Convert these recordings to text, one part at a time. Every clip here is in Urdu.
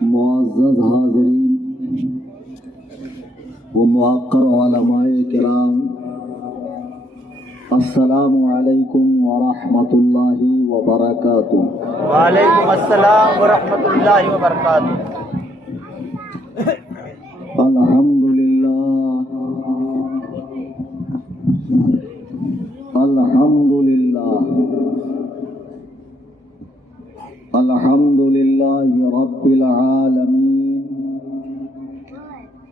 معزز حاضرین و موقر علماء کرام، السلام علیکم ورحمۃ اللہ وبرکاتہ۔ وعلیکم السلام ورحمۃ اللہ وبرکاتہ۔ الحمدللہ الحمدللہ الحمدللہ رب العالمین،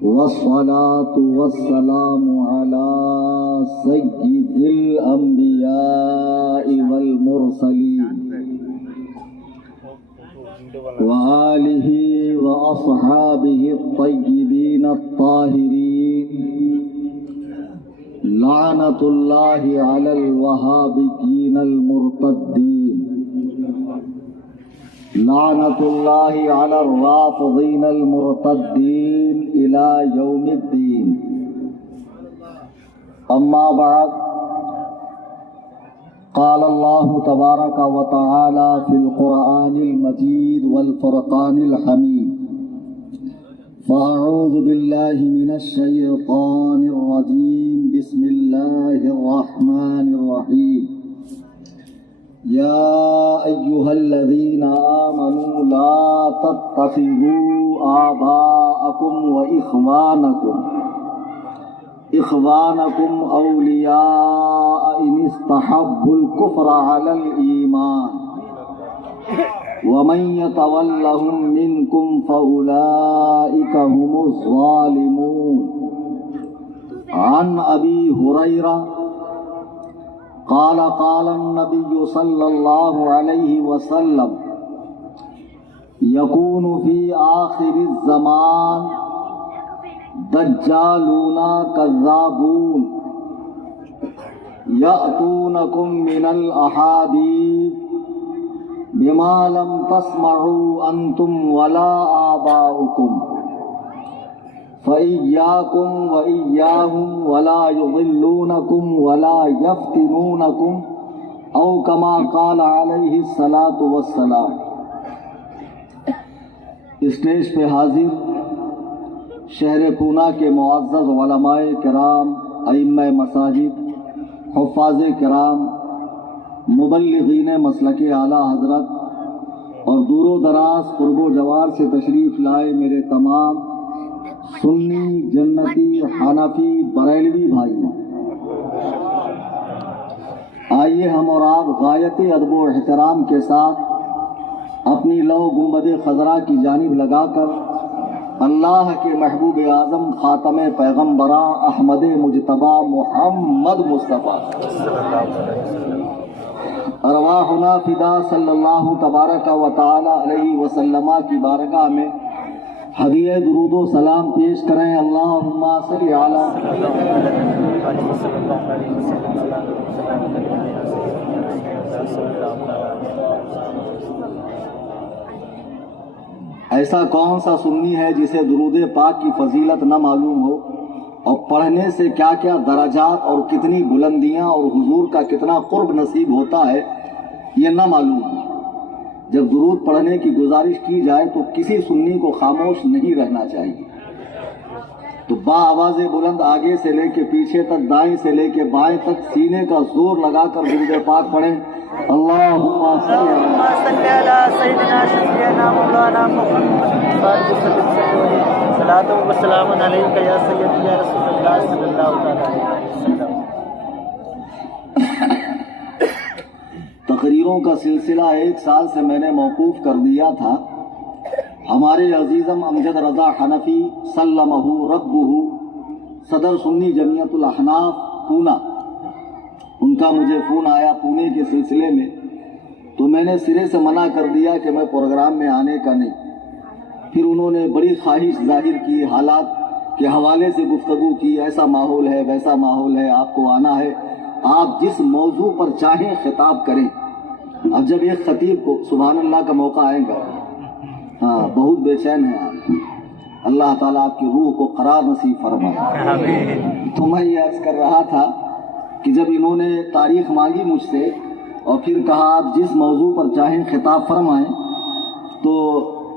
والصلاة والسلام على سید الانبیاء والمرسلین وآلہ واصحابہ الطیبین الطاہرین، لعنت اللہ علی الوہابیین المرتدین، لعنت اللہ علی الرافضین المرتدین الی یوم الدین۔ اما بعد، قال اللہ تبارک و تعالی فی القرآن المجید والفرقان الحمید، فاعوذ باللہ من الشیطان الرجیم، بسم اللہ الرحمن الرحیم۔ یا ایہا الذین آمنوا لا تتخذوا آباءکم و اخوانکم اولیاء ان استحبوا الکفر علی الایمان ومن یتولہم منکم فاولئک هم الظالمون۔ عن ابی ہریرہ قال قال النبی صلی اللہ علیہ وسلم، یکون فی آخر الزمان دجالون کذابون یأتونکم من الاحادیث بما لم تسمعوا انتم ولا آباؤکم، فإياكم وإياهم ولا يضلونكم ولا يفتنونكم، أو كما قال عليه الصلاة والسلام۔ اسٹیج پہ حاضر شہر پونا کے معزز علماء کرام، ائمہ مساجد، حفاظ کرام، مبلغین مسلک اعلیٰ حضرت اور دور و دراز قرب و جوار سے تشریف لائے میرے تمام سنی، جنتی، حنفی، بریلوی بھائیوں، آئیے ہم اور آپ غایت ادب و احترام کے ساتھ اپنی لو گنبد خضرا کی جانب لگا کر اللہ کے محبوب اعظم خاتم پیغمبراں احمد مجتبی محمد مصطفیٰ ارواحنا فدا صلی اللہ تبارک و تعالی علیہ وسلم کی بارگاہ میں ہدیہ درود و سلام پیش کریں۔ اللہم صلی علی ایسا کون سا سنی ہے جسے درود پاک کی فضیلت نہ معلوم ہو، اور پڑھنے سے کیا کیا درجات اور کتنی بلندیاں اور حضور کا کتنا قرب نصیب ہوتا ہے یہ نہ معلوم ہو۔ جب درود پڑھنے کی گزارش کی جائے تو کسی سنی کو خاموش نہیں رہنا چاہیے، تو با آواز بلند آگے سے لے کے پیچھے تک، دائیں سے لے کے بائیں تک سینے کا زور لگا کر درود پاک پڑھیں۔ اللہم صلی علی سیدنا شفیعنا مولانا محمد صلاۃ و سلام علیک یا سیدی یا رسول اللہ صلی اللہ علیہ وسلم۔ تقریروں کا سلسلہ 1 سال سے میں نے موقوف کر دیا تھا۔ ہمارے عزیزم امجد رضا حنفی سلمہ ربہ، صدر سنی جمعیت الاحناف پونا، ان کا مجھے فون آیا پونے کے سلسلے میں، تو میں نے سرے سے منع کر دیا کہ میں پروگرام میں آنے کا نہیں۔ پھر انہوں نے بڑی خواہش ظاہر کی، حالات کے حوالے سے گفتگو کی، ایسا ماحول ہے ویسا ماحول ہے، آپ کو آنا ہے، آپ جس موضوع پر چاہیں خطاب کریں۔ اب جب ایک خطیب کو سبحان اللہ کا موقع آئے گا، ہاں بہت بے چین ہے آپ، اللہ تعالیٰ آپ کی روح کو قرار نصیب فرمائے۔ تو میں یہ عرض کر رہا تھا کہ جب انہوں نے تاریخ مانگی مجھ سے اور پھر کہا آپ جس موضوع پر چاہیں خطاب فرمائیں، تو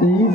23,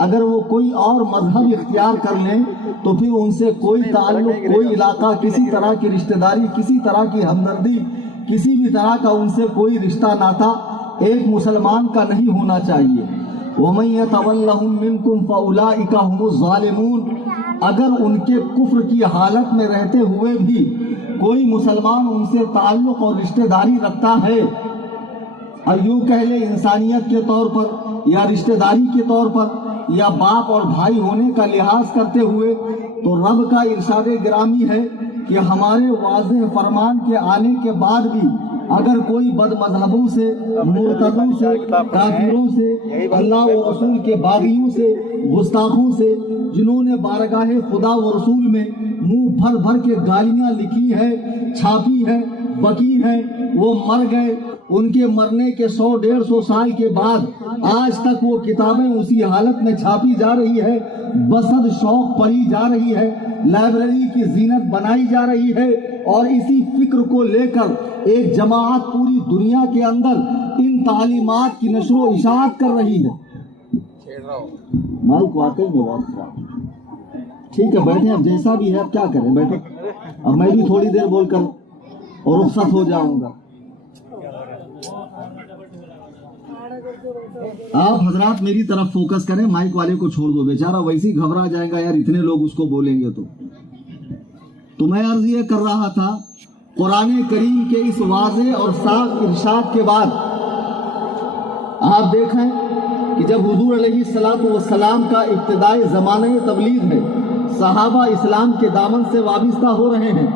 اگر وہ کوئی اور مذہب اختیار کر لیں تو پھر ان سے کوئی تعلق، کوئی علاقہ، کسی طرح کی رشتہ داری، کسی طرح کی ہمدردی، کسی بھی طرح کا ان سے کوئی رشتہ ناتا ایک مسلمان کا نہیں ہونا چاہیے۔ وَمَن يَتَوَلَّهُم مِّنكُمْ فَأُولَٰئِكَ هُمُ الظَّالِمُونَ، اگر ان کے کفر کی حالت میں رہتے ہوئے بھی کوئی مسلمان ان سے تعلق اور رشتہ داری رکھتا ہے، اور یوں کہہ لے انسانیت کے طور پر یا رشتہ داری کے طور پر یا باپ اور بھائی ہونے کا لحاظ کرتے ہوئے، تو رب کا ارشاد گرامی ہے کہ ہمارے واضح فرمان کے آنے کے بعد بھی اگر کوئی بد مذہبوں سے، مرتدوں سے، کافروں سے، اللہ و رسول کے باغیوں سے، گستاخوں سے، جنہوں نے بارگاہ خدا و رسول میں منہ بھر بھر کے گالیاں لکھی ہے، چھاپی ہے، بکی ہے، وہ مر گئے، ان کے مرنے کے 100-150 سال کے بعد آج تک وہ کتابیں اسی حالت میں چھاپی جا رہی ہے، بصد شوق پڑھی جا رہی ہے، لائبریری کی زینت بنائی جا رہی ہے، اور اسی فکر کو لے کر ایک جماعت پوری دنیا کے اندر ان تعلیمات کی نشر و اشاعت کر رہی ہے۔ مالک واقعی میں بہت خراب۔ ٹھیک ہے بیٹھیں، اب جیسا بھی ہے اب کیا کریں، بیٹھیں، اب میں بھی تھوڑی دیر بول کر اور رخصت ہو جاؤں گا۔ آپ حضرات میری طرف فوکس کریں، مائک والے کو چھوڑ دو، بیچارہ ویسے ہی گھبرا جائے گا یار، اتنے لوگ اس کو بولیں گے تو میں عرض یہ کر رہا تھا، قرآن کریم کے اس واضح اور صاف ارشاد کے بعد آپ دیکھیں کہ جب حضور علیہ السلام کا ابتدائی زمانہ تبلیغ ہے، صحابہ اسلام کے دامن سے وابستہ ہو رہے ہیں،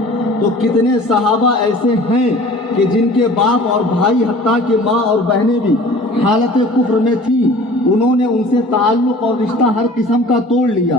تو کتنے صحابہ ایسے ہیں کہ جن کے باپ اور بھائی حتیٰ کہ ماں اور بہنیں بھی حالت کفر میں تھی، انہوں نے ان سے تعلق اور رشتہ ہر قسم کا توڑ لیا۔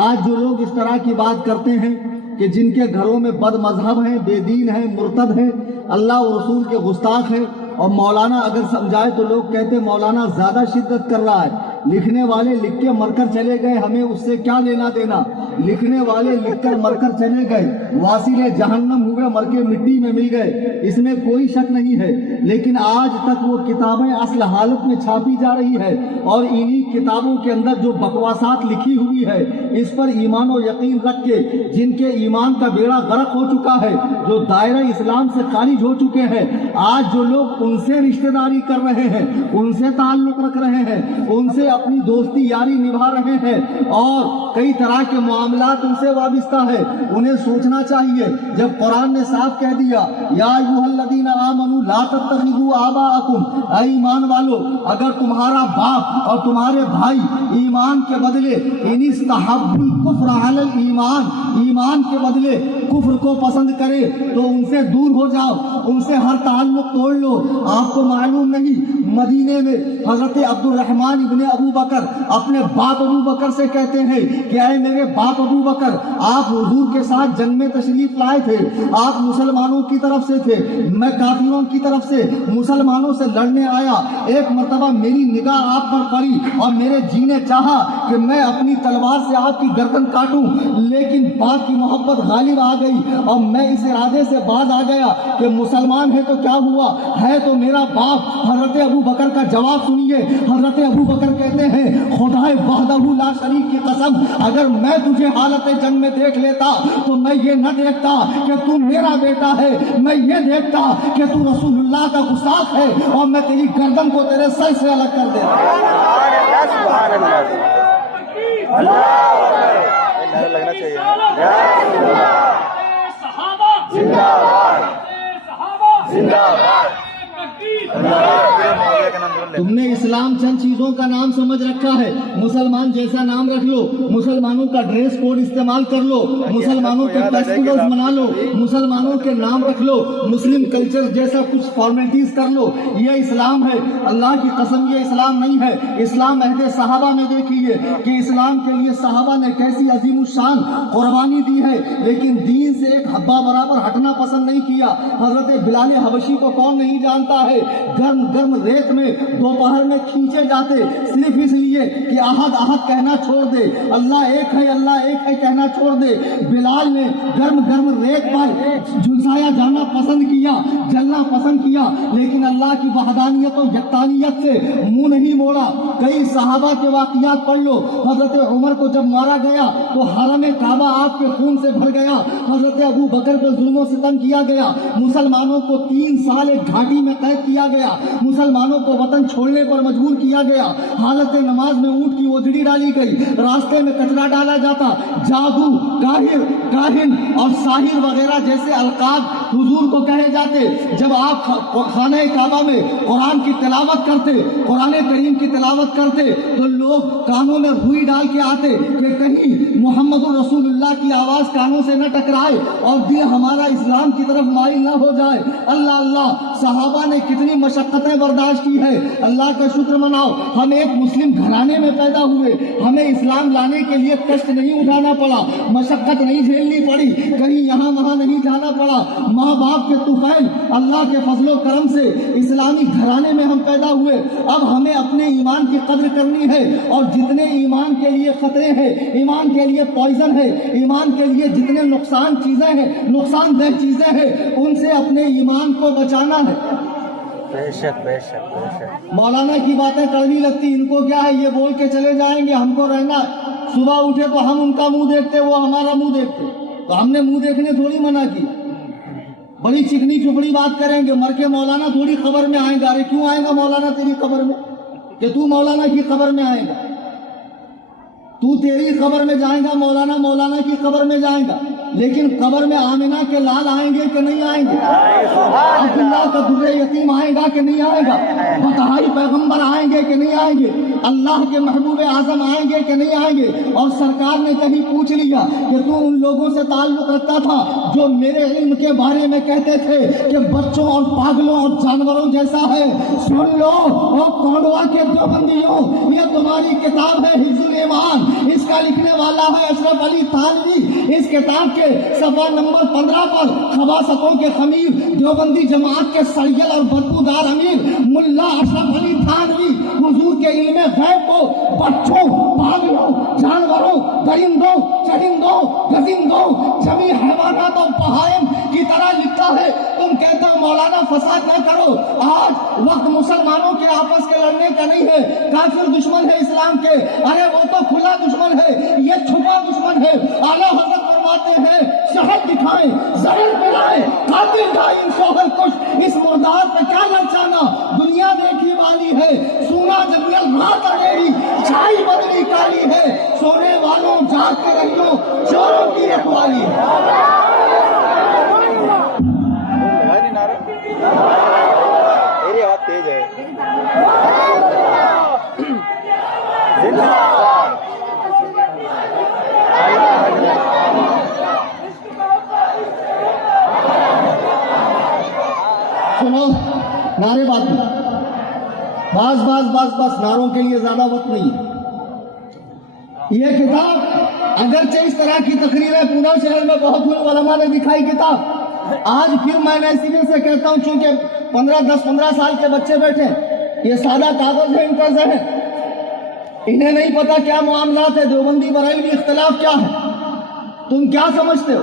آج جو لوگ اس طرح کی بات کرتے ہیں کہ جن کے گھروں میں بد مذہب ہیں، بے دین ہیں، مرتد ہیں، اللہ و رسول کے گستاخ ہیں، اور مولانا اگر سمجھائے تو لوگ کہتے مولانا زیادہ شدت کر رہا ہے، لکھنے والے لکھ کے مر کر چلے گئے، ہمیں اس سے کیا لینا دینا، لکھنے والے لکھ کر مر کر چلے گئے، واصل جہنم ہوئے، مر کے مٹی میں مل گئے، اس میں کوئی شک نہیں ہے، لیکن آج تک وہ کتابیں اصل حالت میں چھاپی جا رہی ہے، اور انہی کتابوں کے اندر جو بکواسات لکھی ہوئی ہے اس پر ایمان و یقین رکھ کے جن کے ایمان کا بیڑا غرق ہو چکا ہے، جو دائرہ اسلام سے خارج ہو چکے ہیں، آج جو لوگ ان سے رشتہ داری کر رہے ہیں، ان سے تعلق رکھ رہے ہیں، ان سے اپنی دوستی یاری نبھا رہے ہیں، اور کئی طرح کے معاملات ان سے وابستہ ہے، انہیں سوچنا چاہیے جب قرآن نے صاف کہہ دیا یا ایھا الذین آمنوا لا تتخذوا آباءکم، اے ایمان والو اگر تمہارا باپ اور تمہارے بھائی ایمان کے بدلے ان استحبوا الکفر علی الایمان، ایمان کے بدلے کفر کو پسند کرے تو ان سے دور ہو جاؤ، ان سے ہر تعلق توڑ لو۔ آپ کو معلوم نہیں مدینے میں حضرت عبد الرحمن ابن ابو بکر اپنے باپ ابو بکر سے کہتے ہیں کہ اے میرے باپ ابو بکر، آپ حضور کے ساتھ جنگ میں تشریف لائے تھے، آپ مسلمانوں کی طرف سے تھے، میں کافروں کی طرف سے مسلمانوں سے لڑنے آیا، ایک مرتبہ میری نگاہ آپ پر پڑی اور میرے جی نے چاہا کہ میں اپنی تلوار سے آپ کی گردن کاٹوں، لیکن باپ کی محبت غالب آ گئی اور میں اس ارادے سے باز آ گیا کہ مسلمان ہے تو کیا ہوا، ہے تو میرا باپ۔ حضرت ابو بکر کا جواب سنیے، حضرت ابو بکر کہتے ہیں خدائے وحدہ لا شریک کی قسم، اگر میں تجھے حالت جنگ میں دیکھ لیتا تو میں یہ نہ دیکھتا کہ تو میرا بیٹا ہے، میں یہ دیکھتا کہ تو رسول اللہ کا گستاخ ہے، اور میں تیری گردن کو تیرے سر سے الگ کر دیتا۔ لگنا چاہیے تم نے اسلام چند چیزوں کا نام سمجھ رکھا ہے، مسلمان جیسا نام رکھ لو، مسلمانوں کا ڈریس کوڈ استعمال کر لو، مسلمانوں کے فیسٹیولز منا لو، مسلمانوں کے نام رکھ لو، مسلم کلچر جیسا کچھ فارمیلٹیز کر لو، یہ اسلام ہے؟ اللہ کی قسم یہ اسلام نہیں ہے۔ اسلام عہد صحابہ میں دیکھیے کہ اسلام کے لیے صحابہ نے کیسی عظیم الشان قربانی دی ہے، لیکن دین سے ایک حبہ برابر ہٹنا پسند نہیں کیا۔ حضرت بلال حبشی کو کون نہیں جانتا جاتا ہے، گرم گرم ریت میں دوپہر میں کھینچے جاتے صرف اس لیے کہ احد احد کہنا چھوڑ دے، اللہ ایک ہے کہنا چھوڑ دے۔ بلال نے گرم گرم ریت پر جھلسایا جانا پسند کیا، جلنا پسند کیا، لیکن اللہ کی وحدانیت اور یکتانیت سے منہ نہیں موڑا۔ کئی صحابہ کے واقعات پڑھ لو، حضرت عمر کو جب مارا گیا تو حرم کعبہ آپ کے خون سے بھر گیا، حضرت ابو بکر پہ ظلم و ستم کیا گیا، مسلمانوں کو 3 سال ایک گھاٹی میں قید کیا گیا، مسلمانوں کو وطن چھوڑنے پر مجبور کیا گیا، حالت نماز میں اونٹ کی اوجڑی ڈالی گئی، راستے میں کچرا ڈالا جاتا، جادو، کاہن اور ساحر وغیرہ جیسے القاب حضور کو کہے جاتے۔ جب آپ خانہ کعبہ میں قرآن کی تلاوت کرتے، قرآن کریم کی تلاوت کرتے تو لوگ کانوں میں روئی ڈال کے آتے کہ کہیں محمد رسول اللہ کی آواز کانوں سے نہ ٹکرائے اور دل ہمارا اسلام کی طرف مائل نہ ہو جائے۔ اللہ اللہ، صحابہ نے کتنی مشقتیں برداشت کی ہے، اللہ کا شکر مناؤ۔ ہم ایک مسلم گھرانے میں پیدا ہوئے، ہمیں اسلام لانے کے لیے کشٹ نہیں اٹھانا پڑا، مشقت نہیں جھیلنی پڑی، کہیں یہاں وہاں نہیں جانا پڑا۔ ماں باپ کے طفیل اللہ کے فضل و کرم سے اسلامی گھرانے میں ہم پیدا ہوئے۔ اب ہمیں اپنے ایمان کی قدر کرنی ہے، اور جتنے ایمان کے لیے خطرے ہیں، ایمان کے لیے پوائزن ہے، ایمان کے لیے جتنے نقصان دہ چیزیں ہیں، ان سے اپنے ایمان کو بچانا ہے۔ بے شک بے شک بے شک۔ مولانا کی باتیں کڑوی لگتی، ان کو کیا ہے، یہ بول کے چلے جائیں گے، ہم کو رہنا ہے۔ صبح اٹھے تو ہم ان کا منہ دیکھتے، وہ ہمارا منہ دیکھتے، تو ہم نے منہ دیکھنے تھوڑی منع کی۔ بڑی چکنی چپڑی بات کریں گے، مر کے مولانا تھوڑی قبر میں آئیں گا۔ ارے کیوں آئے گا مولانا تیری قبر میں؟ کہ تو مولانا کی قبر میں آئے گا؟ تو تیری قبر میں جائے گا، مولانا کی قبر میں جائے گا، لیکن قبر میں آمنہ کے لال آئیں گے کہ نہیں آئیں گے؟ عبداللہ کا در یتیم آئے گا کہ نہیں آئے گا؟ بتہائی پیغمبر آئیں گے کہ نہیں آئیں گے؟ اللہ کے محبوب اعظم آئیں گے کہ نہیں آئیں گے؟ اور سرکار نے کہیں پوچھ لیا کہ تو ان لوگوں سے تعلق رکھتا تھا جو میرے علم کے بارے میں کہتے تھے کہ بچوں اور پاگلوں اور جانوروں جیسا ہے؟ سن لو اور کوڑوا کے دیوبندیوں، یہ تمہاری کتاب ہے حفظ الایمان، اس کا لکھنے والا ہے اشرف علی تھانوی۔ اس کتاب کے صفحہ نمبر 15 پر خباثتوں کے خمیر، دیوبندی جماعت کے سڑیل اور بدبودار امیر ملا اشرف علی تھانوی حضور کے علم غیب کو بچوں، پاگلوں، جانوروں، درندوں، چرندوں، گزندوں، جمی حیوانات اور بہائم کی طرح لکھتا ہے۔ تم کہتے ہو مولانا فساد نہ کرو۔ آج وقت مسلمانوں کے آپس کے لڑنے کا نہیں ہے، کافر دشمن ہے اسلام کے، ارے وہ تو کھلا دشمن ہے، یہ چھپا دشمن ہے۔ اعلیٰ حضرت فرماتے ہیں شہد دکھائیں، زہر پلائیں، قاتل ڈھائیں، شوہر کش، اس مردار پہ کیا للچانا؟ دنیا دیکھی والی ہے، سونا جنگل رات اندھیری، چھائی بدلی کالی ہے، سونے والوں جاگتے رہیو، چوروں کی رکھوالی ہے۔ میری آواز تیز ہے۔ سنو، نعرے بات نہیں، بس نعروں کے لیے زیادہ وقت نہیں ہے۔ یہ کتاب اگرچہ اس طرح کی تقریریں پونا شہر میں بہت ہوئی، علماء نے دکھائی کتاب، آج پھر میں ایسی سے کہتا ہوں، چونکہ 15 سال کے بچے بیٹھے، یہ سادہ کاغذ ہے ان کا ذہن، انہیں نہیں پتا کیا معاملات ہے، دیوبندی بریلوی اختلاف کیا ہے، تم کیا سمجھتے ہو؟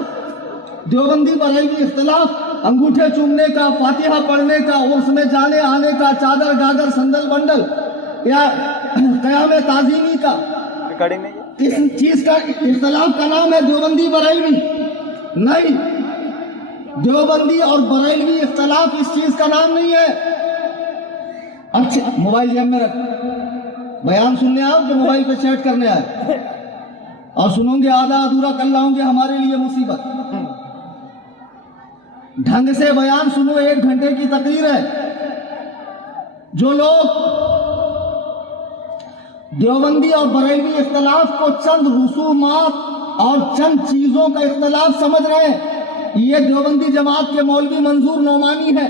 دیوبندی بریلوی اختلاف انگوٹھے چومنے کا، فاتحہ پڑھنے کا، عرس میں جانے آنے کا، چادر گادر سندل بنڈل، یا قیام تعظیمی کا، کس چیز کا اختلاف کا نام ہے دیوبندی بریلوی؟ نہیں، دیوبندی اور بریلوی اختلاف اس چیز کا نام نہیں ہے۔ اچھا موبائل جیب میں رکھ، بیان سننے آؤ کہ موبائل پہ چیٹ کرنے آئے، اور سنوں گے آدھا ادھورا کر لاؤں گے، ہمارے لیے مصیبت۔ ڈھنگ سے بیان سنو، 1 گھنٹے کی تقریر ہے۔ جو لوگ دیوبندی اور بریلوی اختلاف کو چند رسومات اور چند چیزوں کا اختلاف سمجھ رہے ہیں، یہ دیوبندی جماعت کے مولوی منظور نعمانی ہے،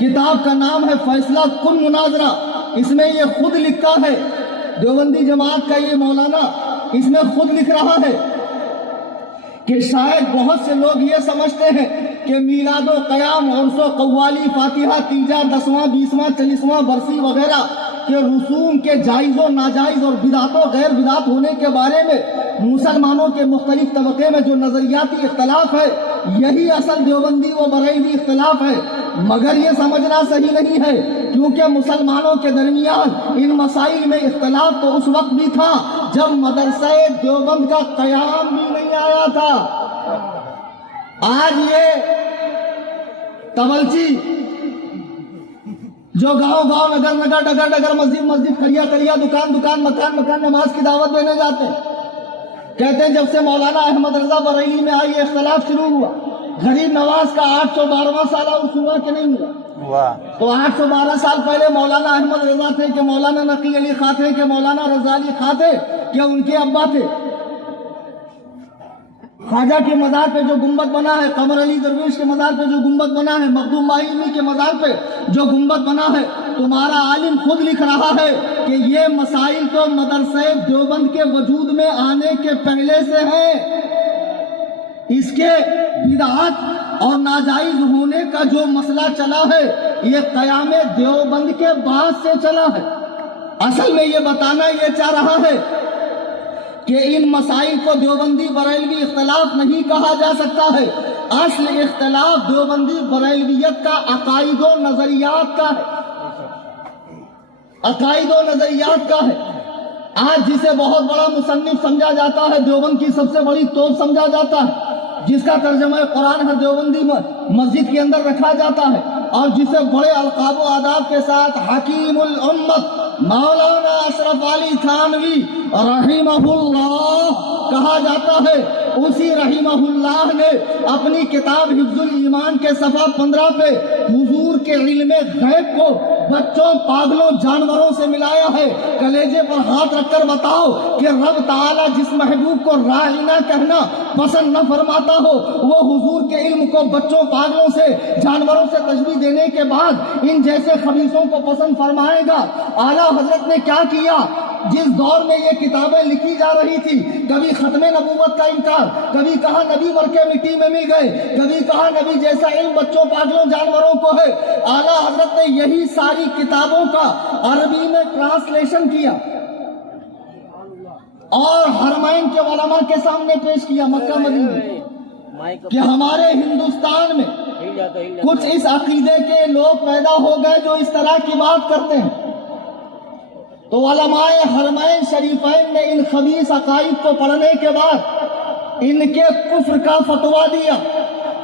کتاب کا نام ہے فیصلہ کن مناظرہ، اس میں یہ خود لکھا ہے، دیوبندی جماعت کا یہ مولانا اس میں خود لکھ رہا ہے کہ شاید بہت سے لوگ یہ سمجھتے ہیں کہ میلاد و قیام، عرس و قوالی، فاتحہ، تیجا، 10واں 20واں 40واں برسی وغیرہ کے رسوم کے جائز و ناجائز اور بدعت و غیر بدعت ہونے کے بارے میں مسلمانوں کے مختلف طبقے میں جو نظریاتی اختلاف ہے، یہی اصل دیوبندی و بریلوی اختلاف ہے۔ مگر یہ سمجھنا صحیح نہیں ہے، کیونکہ مسلمانوں کے درمیان ان مسائل میں اختلاف تو اس وقت بھی تھا جب مدرسہ دیوبند کا قیام بھی نہیں آیا تھا۔ آج یہ تولچی جو گاؤں گاؤں، نگر نگر، ڈگر ڈگر، مسجد مسجد، کھڑیا کھڑیا، دکان دکان، مکان مکان نماز کی دعوت دینے جاتے ہیں، کہتے ہیں جب سے مولانا احمد رضا بریلی میں آئی یہ اختلاف شروع ہوا۔ غریب نواز کا 812واں سال عرس ہوا کہ نہیں ہوا؟ تو 812 سال پہلے مولانا احمد رضا تھے کہ مولانا نقی علی خاں تھے کہ مولانا رضا علی خاں تھے کہ ان کے ابا تھے؟ خواجہ کے مزار پہ جو گنبد بنا ہے، قمر علی درویش کے مزار پہ جو گنبد بنا ہے، مخدوم ماہی کے مزار پہ جو گنبد بنا ہے، تمہارا عالم خود لکھ رہا ہے کہ یہ مسائل تو مدرسہ دیوبند کے وجود میں آنے کے پہلے سے ہیں۔ اس کے بدعات اور ناجائز ہونے کا جو مسئلہ چلا ہے یہ قیام دیوبند کے بعد سے چلا ہے۔ اصل میں یہ بتانا یہ چاہ رہا ہے کہ ان مسائل کو دیوبندی بریلوی اختلاف نہیں کہا جا سکتا ہے۔ اصل اختلاف دیوبندی بریلویت کا عقائد و نظریات کا ہے، عقائد و نظریات کا ہے۔ آج جسے بہت بڑا مصنف سمجھا جاتا ہے، دیوبند کی سب سے بڑی توپ سمجھا جاتا ہے، جس کا ترجمہ قرآن ہر دیوبندی مسجد کے اندر رکھا جاتا ہے، اور جسے بڑے القاب و آداب کے ساتھ حکیم الامت مولانا اشرف علی تھانوی رحمہ اللہ کہا جاتا ہے، اسی رحمہ اللہ نے اپنی کتاب حفظ الایمان کے صفحہ 15 پہ حضور کے علم غیب کو بچوں، پاگلوں، جانوروں سے ملایا ہے۔ کلیجے پر ہاتھ رکھ کر بتاؤ کہ رب تعالیٰ جس محبوب کو راعینا کہنا پسند نہ فرماتا ہو، وہ حضور کے علم کو بچوں، پاگلوں سے، جانوروں سے تشبیہ دینے کے بعد ان جیسے خبیثوں کو پسند فرمائے گا۔ اعلیٰ حضرت نے کیا کیا؟ جس دور میں یہ کتابیں لکھی جا رہی تھی، کبھی ختم نبوت کا انکار، کبھی کہا نبی مر کے مٹی میں مل گئے، کبھی کہا نبی جیسا علم بچوں، پاگلوں، جانوروں کو ہے۔ اعلیٰ حضرت نے یہی ساری کتابوں کا عربی میں ٹرانسلیشن کیا اور حرمین کے علماء کے سامنے پیش کیا مکہ مدینہ، کہ ہمارے ہندوستان میں کچھ اس عقیدے کے لوگ پیدا ہو گئے جو اس طرح کی بات کرتے ہیں۔ تو علماء حرمین شریفین نے ان خبیث عقائد کو پڑھنے کے بعد ان کے کفر کا فتویٰ دیا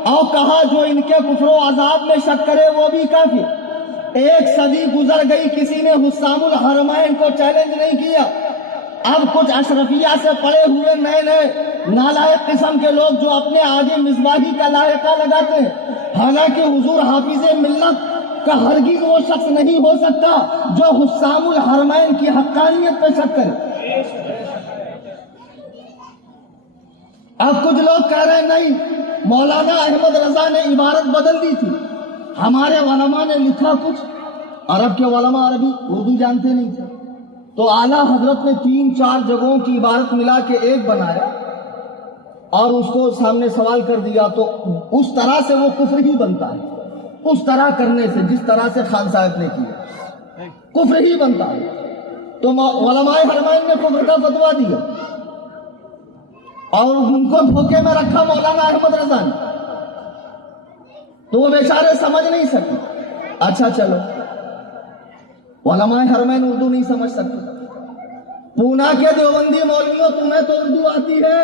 اور کہا جو ان کے کفر و عذاب میں شک کرے وہ بھی کافر۔ 1 صدی گزر گئی، کسی نے حسام الحرمین کو چیلنج نہیں کیا۔ اب کچھ اشرفیہ سے پڑے ہوئے نئے نئے نالائق قسم کے لوگ جو اپنے آگے مصباحی کا لائقہ لگاتے ہیں، حالانکہ حضور حافظ ملت کا ہرگز وہ شخص نہیں ہو سکتا جو حسام الحرمین کی حقانیت پہ شک کرے۔ اب کچھ لوگ کہہ رہے ہیں نہیں، مولانا احمد رضا نے عبارت بدل دی تھی، ہمارے علماء نے لکھا کچھ، عرب کے علماء عربی اردو جانتے نہیں تھے، تو اعلیٰ حضرت نے 3-4 جگہوں کی عبارت ملا کے ایک بنایا اور اس کو سامنے سوال کر دیا، تو اس طرح سے وہ کفر ہی بنتا ہے۔ اس طرح کرنے سے، جس طرح سے خان صاحب نے کیا، کفر ہی بنتا ہے۔ تو علماء حرمین نے کفر کا فتویٰ دیا اور ان کو دھوکے میں رکھا مولانا احمد رضا نے، تو وہ بیچارے سمجھ نہیں سکتے۔ اچھا چلو، علماء حرمین اردو نہیں سمجھ سکتے، پونا کے دیوبندی مولویوں تمہیں تو اردو آتی ہے،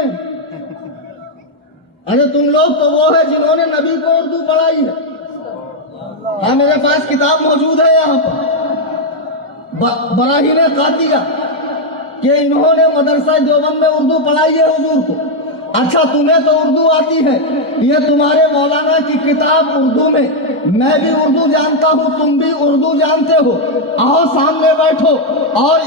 ارے تم لوگ تو وہ ہے جنہوں نے نبی کو اردو پڑھائی ہے۔ ہاں میرے پاس کتاب موجود ہے یہاں پر، براہین قاطعہ کہ انہوں نے مدرسہ دیوبند میں اردو پڑھائی ہے حضور کو۔ اچھا تمہیں تو اردو آتی ہے، یہ تمہارے مولانا کی کتاب اردو میں، میں بھی اردو جانتا ہوں، تم بھی اردو جانتے ہو، آؤ سامنے بیٹھو اور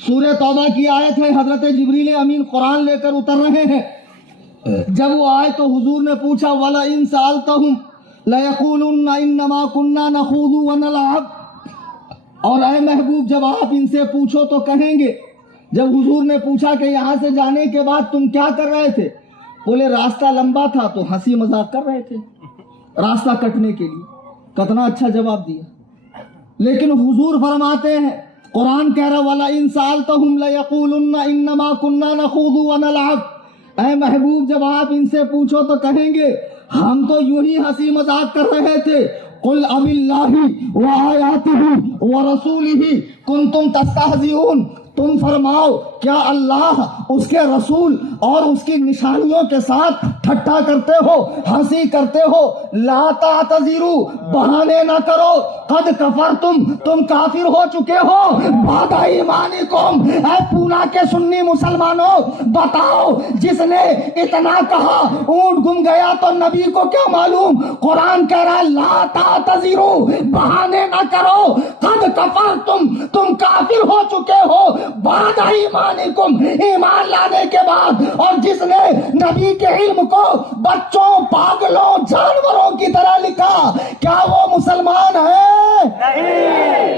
سورہ توبہ کی آیت ہے، حضرت جبریل امین قرآن لے کر اتر رہے ہیں. جب وہ آئے تو حضور نے پوچھا وَلَئِن سَأَلْتَهُمْ لَيَقُولُنَّ إِنَّمَا كُنَّا نَخُوضُ وَنَلْعَبُ. اور اے محبوب جب آپ ان سے پوچھو تو کہیں گے. جب حضور نے پوچھا کہ یہاں سے جانے کے بعد تم کیا کر رہے تھے؟ بولے راستہ لمبا تھا تو ہنسی مذاق کر رہے تھے راستہ کٹنے کے لیے. کتنا اچھا جواب دیا. لیکن حضور فرماتے ہیں، قرآن کہہ رہا وَلَئِن سَأَلْتَهُمْ لَيَقُولُنَّ إِنَّمَا كُنَّا نَخُوضُ وَنَلْعَبُ. اے محبوب جب آپ ان سے پوچھو تو کہیں گے ہم تو یوں ہی ہنسی مذاق کر رہے تھے. قُلْ أَبِاللَّهِ وَآيَاتِهِ وَرَسُولِهِ كُنْتُمْ تَسْتَهْزِئُونَ. تم فرماؤ کیا اللہ اس کے رسول اور اس کی نشانیوں کے ساتھ ٹھٹھا کرتے ہو، ہنسی کرتے ہو؟ لا تعتذروا، بہانے نہ کرو. قد کفرتم، تم کافر ہو چکے ہو. بعد ایمانکم. اے پونا کے سنی مسلمانوں بتاؤ، جس نے اتنا کہا اونٹ گم گیا تو نبی کو کیا معلوم؟ قرآن کہہ رہا ہے لا تعتذروا، بہانے نہ کرو. قد کفرتم، تم کافر ہو چکے ہو. بعد ایمانکم، ایمان لانے کے بعد. اور جس نے نبی کے علم کو بچوں، پاگلوں، جانوروں کی طرح لکھا، کیا وہ مسلمان ہے؟ نہیں.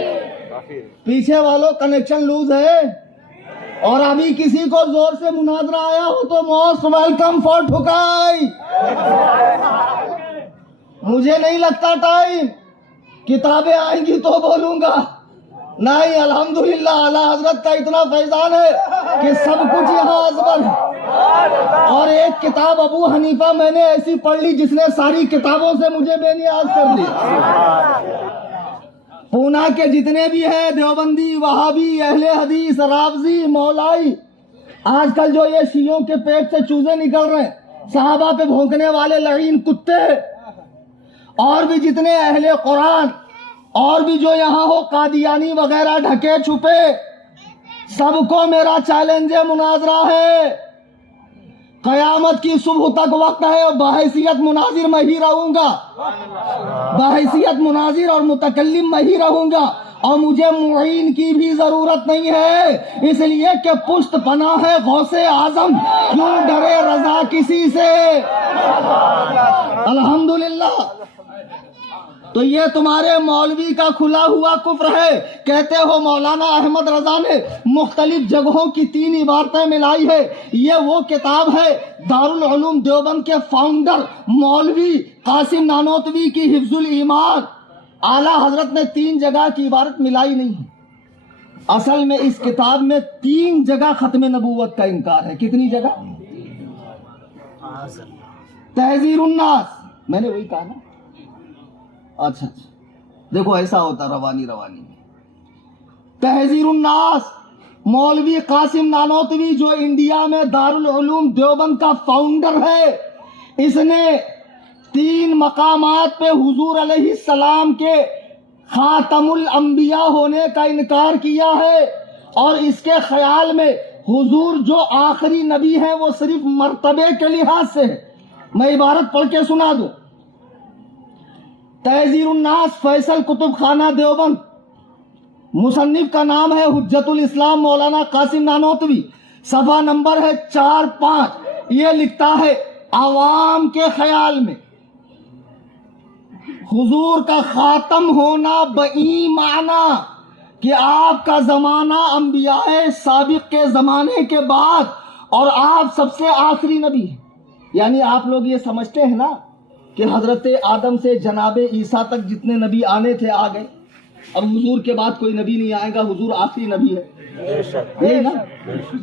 پیچھے والوں کنیکشن لوز ہے. اور ابھی کسی کو زور سے مناظرہ آیا ہو تو موسٹ ویلکم فار ٹھکائی. مجھے نہیں لگتا ٹائم، کتابیں آئیں گی تو بولوں گا. نہیں، الحمدللہ اعلیٰ حضرت کا اتنا فیضان ہے کہ سب کچھ یہاں ازبر ہے. اور ایک کتاب ابو حنیفہ میں نے ایسی پڑھ لی جس نے ساری کتابوں سے مجھے بے نیاز کر دیا. پونا کے جتنے بھی ہیں، دیوبندی، وہابی، اہل حدیث، رافضی، مولائی، آج کل جو یہ شیعوں کے پیٹ سے چوزے نکل رہے ہیں، صحابہ پہ بھونکنے والے لعین کتے، اور بھی جتنے اہل قرآن، اور بھی جو یہاں ہو قادیانی وغیرہ ڈھکے چھپے، سب کو میرا چیلنج مناظرہ ہے. قیامت کی صبح تک وقت ہے اور بحیثیت مناظر میں ہی رہوں گا، بحیثیت مناظر اور متکلم میں ہی رہوں گا. اور مجھے معین کی بھی ضرورت نہیں ہے، اس لیے کہ پشت پناہ ہے غوث اعظم. کیوں ڈرے رضا کسی سے؟ الحمدللہ. تو یہ تمہارے مولوی کا کھلا ہوا کفر ہے. کہتے ہو مولانا احمد رضا نے مختلف جگہوں کی 3 عبارتیں ملائی ہے. یہ وہ کتاب ہے دارالعلوم دیوبند کے فاؤنڈر مولوی قاسم نانوتوی کی حفظ الایمان. اعلیٰ حضرت نے 3 جگہ کی عبارت ملائی نہیں ہے. اصل میں اس کتاب میں 3 جگہ ختم نبوت کا انکار ہے. کتنی جگہ؟ تحذیر الناس، میں نے وہی کہا نا. اچھا دیکھو ایسا ہوتا روانی. تحذیر الناس، مولوی قاسم نانوتوی جو انڈیا میں دارالعلوم دیوبند کا فاؤنڈر ہے، اس نے 3 مقامات پہ حضور علیہ السلام کے خاتم الانبیاء ہونے کا انکار کیا ہے. اور اس کے خیال میں حضور جو آخری نبی ہیں وہ صرف مرتبے کے لحاظ سے ہے. میں عبارت پڑھ کے سنا دوں. تحذیر الناس، فیصل کتب خانہ دیوبند، مصنف کا نام ہے حجت الاسلام مولانا قاسم نانوتوی. صفحہ نمبر ہے 4-5. یہ لکھتا ہے عوام کے خیال میں حضور کا خاتم ہونا بئی معنی کہ آپ کا زمانہ انبیاء سابق کے زمانے کے بعد اور آپ سب سے آخری نبی ہیں. یعنی آپ لوگ یہ سمجھتے ہیں نا کہ حضرت آدم سے جناب عیسیٰ تک جتنے نبی آنے تھے آ گئے، اب حضور کے بعد کوئی نبی نہیں آئے گا، حضور آخری نبی ہے. یہی نا؟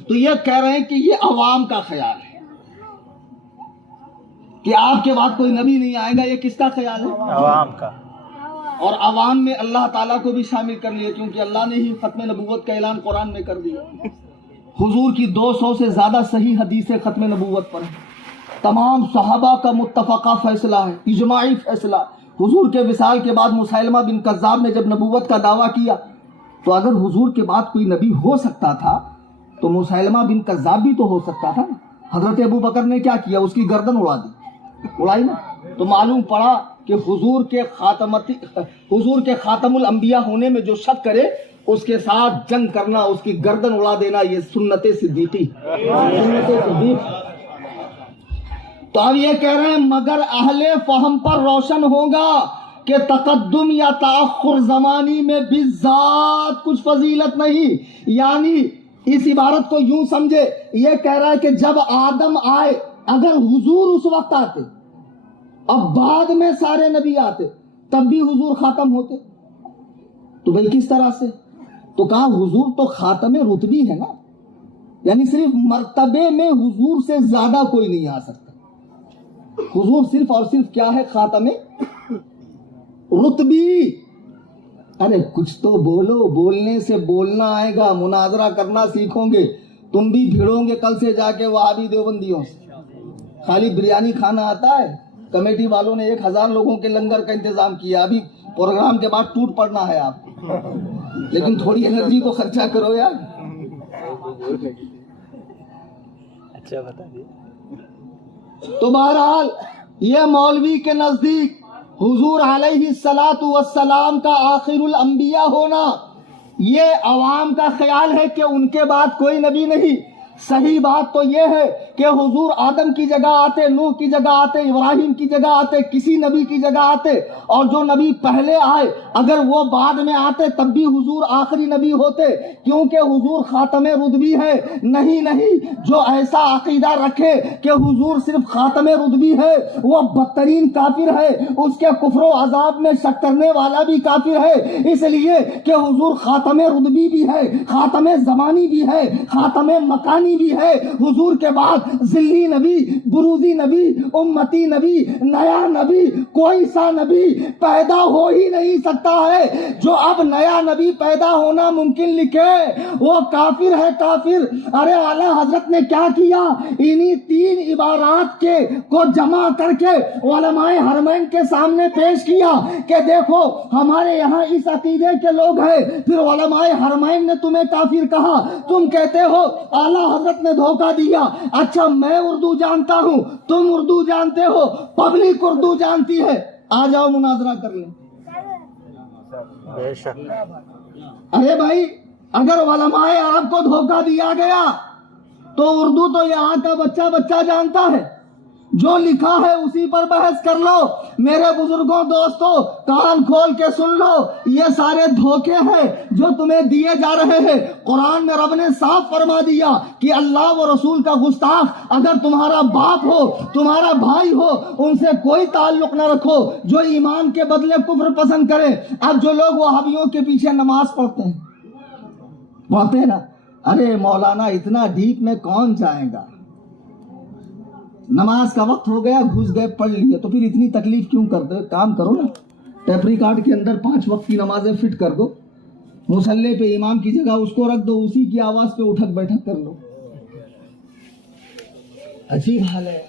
تو یہ کہہ رہے ہیں کہ یہ عوام کا خیال ہے کہ آپ کے بعد کوئی نبی نہیں آئے گا. یہ کس کا خیال ہے؟ عوام کا. اور عوام میں اللہ تعالیٰ کو بھی شامل کر لیا، کیونکہ اللہ نے ہی ختم نبوت کا اعلان قرآن میں کر دیا. حضور کی 200 سے زیادہ صحیح حدیثیں ختم نبوت پر ہیں. تمام صحابہ کا متفقہ فیصلہ ہے، اجماعی فیصلہ. حضور کے وصال کے بعد مسیلمہ بن کذاب نے جب نبوت کا دعویٰ کیا تو اگر حضور کے بعد کوئی نبی ہو سکتا تھا تو مسیلمہ بن کذاب بھی تو ہو سکتا تھا. حضرت ابو بکر نے کیا کیا؟ اس کی گردن اڑا دی، اڑائی نا. تو معلوم پڑا کہ حضور کے خاتم الانبیاء ہونے میں جو شک کرے اس کے ساتھ جنگ کرنا، اس کی گردن اڑا دینا، یہ سنت صدیقی، سنت صدیق۔ تو اب یہ کہہ رہے ہیں مگر اہل فہم پر روشن ہوگا کہ تقدم یا تاخر زمانی میں بالذات کچھ فضیلت نہیں۔ یعنی اس عبارت کو یوں سمجھے، یہ کہہ رہا ہے کہ جب آدم آئے، اگر حضور اس وقت آتے، اب بعد میں سارے نبی آتے، تب بھی حضور خاتم ہوتے تو بھئی کس طرح سے؟ تو کہا حضور تو خاتم رتبی ہے نا، یعنی صرف مرتبے میں حضور سے زیادہ کوئی نہیں آ سکتا۔ حضور صرف اور صرف کیا ہے؟ خاتم رتبی۔ ارے کچھ تو بولو، بولنے سے بولنا آئے گا، مناظرہ کرنا سیکھو گے، تم بھی بھیڑو گے کل سے جا کے وہابی دیوبندیوں سے۔ خالی بریانی کھانا آتا ہے؟ کمیٹی والوں نے 1000 لوگوں کے لنگر کا انتظام کیا، ابھی پروگرام کے بعد ٹوٹ پڑنا ہے آپ، لیکن تھوڑی انرجی تو خرچہ کرو یار۔ اچھا بتا دیے۔ تو بہرحال یہ مولوی کے نزدیک حضور علیہ الصلاۃ والسلام کا آخر الانبیاء ہونا، یہ عوام کا خیال ہے کہ ان کے بعد کوئی نبی نہیں۔ صحیح بات تو یہ ہے کہ حضور آدم کی جگہ آتے، نوح کی جگہ آتے، ابراہیم کی جگہ آتے، کسی نبی کی جگہ آتے، اور جو نبی پہلے آئے اگر وہ بعد میں آتے تب بھی حضور آخری نبی ہوتے، کیونکہ حضور خاتم رتبی ہے۔ نہیں، جو ایسا عقیدہ رکھے کہ حضور صرف خاتم رتبی ہے وہ بدترین کافر ہے، اس کے کفر و عذاب میں شک کرنے والا بھی کافر ہے، اس لیے کہ حضور خاتم رتبی بھی ہے، خاتم زمانی بھی ہے، خاتم مکانی بھی ہے۔ حضور کے بعد ذلی نبی، بروزی نبی، امتی نبی، نیا نبی، کوئی سا نبی پیدا ہو ہی نہیں سکتا ہے۔ جو اب نیا نبی پیدا ہونا ممکن لکھے وہ کافر ہے، کافر۔ ارے اعلیٰ حضرت نے کیا کیا؟ انہی 3 عبارات کو جمع کر کے علماء حرمین کے سامنے پیش کیا کہ دیکھو ہمارے یہاں اس عقیدے کے لوگ ہیں، پھر علماء حرمین نے تمہیں کافر کہا، تم کہتے ہو اعلیٰ حضرت نے دھوکہ دیا۔ اچھا میں اردو جانتا ہوں، تم اردو جانتے ہو، پبلک اردو جانتی ہے، آ جاؤ مناظرہ کر لیں۔ بے شک۔ ارے بھائی اگر علماء عرب کو دھوکہ دیا گیا تو اردو تو یہاں کا بچہ جانتا ہے، جو لکھا ہے اسی پر بحث کر لو۔ میرے بزرگوں، دوستو، کان کھول کے سن لو، یہ سارے دھوکے ہیں جو تمہیں دیے جا رہے ہیں۔ قرآن میں رب نے صاف فرما دیا کہ اللہ و رسول کا گستاخ اگر تمہارا باپ ہو، تمہارا بھائی ہو، ان سے کوئی تعلق نہ رکھو جو ایمان کے بدلے کفر پسند کرے۔ اب جو لوگ وہابیوں کے پیچھے نماز پڑھتے ہیں نا، ارے مولانا اتنا ڈیپ میں کون جائے گا؟ نماز کا وقت ہو گیا، گھس گئے، پڑھ لیے، تو پھر اتنی تکلیف کیوں کرتے؟ کام کرو نا، ٹیپ ریکارڈ کے اندر 5 وقت کی نمازیں فٹ کر دو، مصلی پہ امام کی جگہ اس کو رکھ دو، اسی کی آواز پہ اٹھک بیٹھک کر لو۔ عجیب حال ہے۔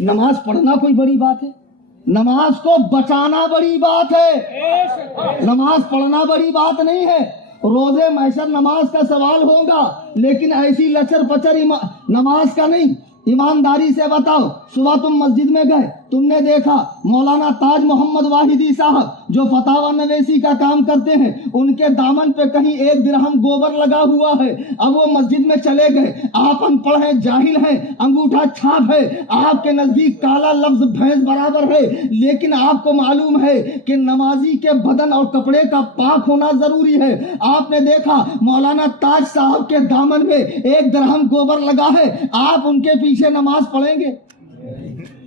نماز پڑھنا کوئی بڑی بات ہے؟ نماز کو بچانا بڑی بات ہے، نماز پڑھنا بڑی بات نہیں ہے۔ روزے محشر نماز کا سوال ہوگا، لیکن ایسی لچر پچر نماز کا نہیں۔ ایمانداری سے بتاؤ، صبح تم مسجد میں گئے، تم نے دیکھا مولانا تاج محمد واحدی صاحب جو فتاوی نویسی کا کام کرتے ہیں، ان کے دامن پہ کہیں 1 درہم گوبر لگا ہوا ہے۔ اب وہ مسجد میں چلے گئے، آپ ان پڑھ ہیں، جاہل ہیں، انگوٹھا چھاپ ہے، آپ کے نزدیک کالا لفظ بھینس برابر ہے، لیکن آپ کو معلوم ہے کہ نمازی کے بدن اور کپڑے کا پاک ہونا ضروری ہے۔ آپ نے دیکھا مولانا تاج صاحب کے دامن میں 1 درہم گوبر لگا ہے، آپ ان کے پیچھے نماز پڑھیں گے؟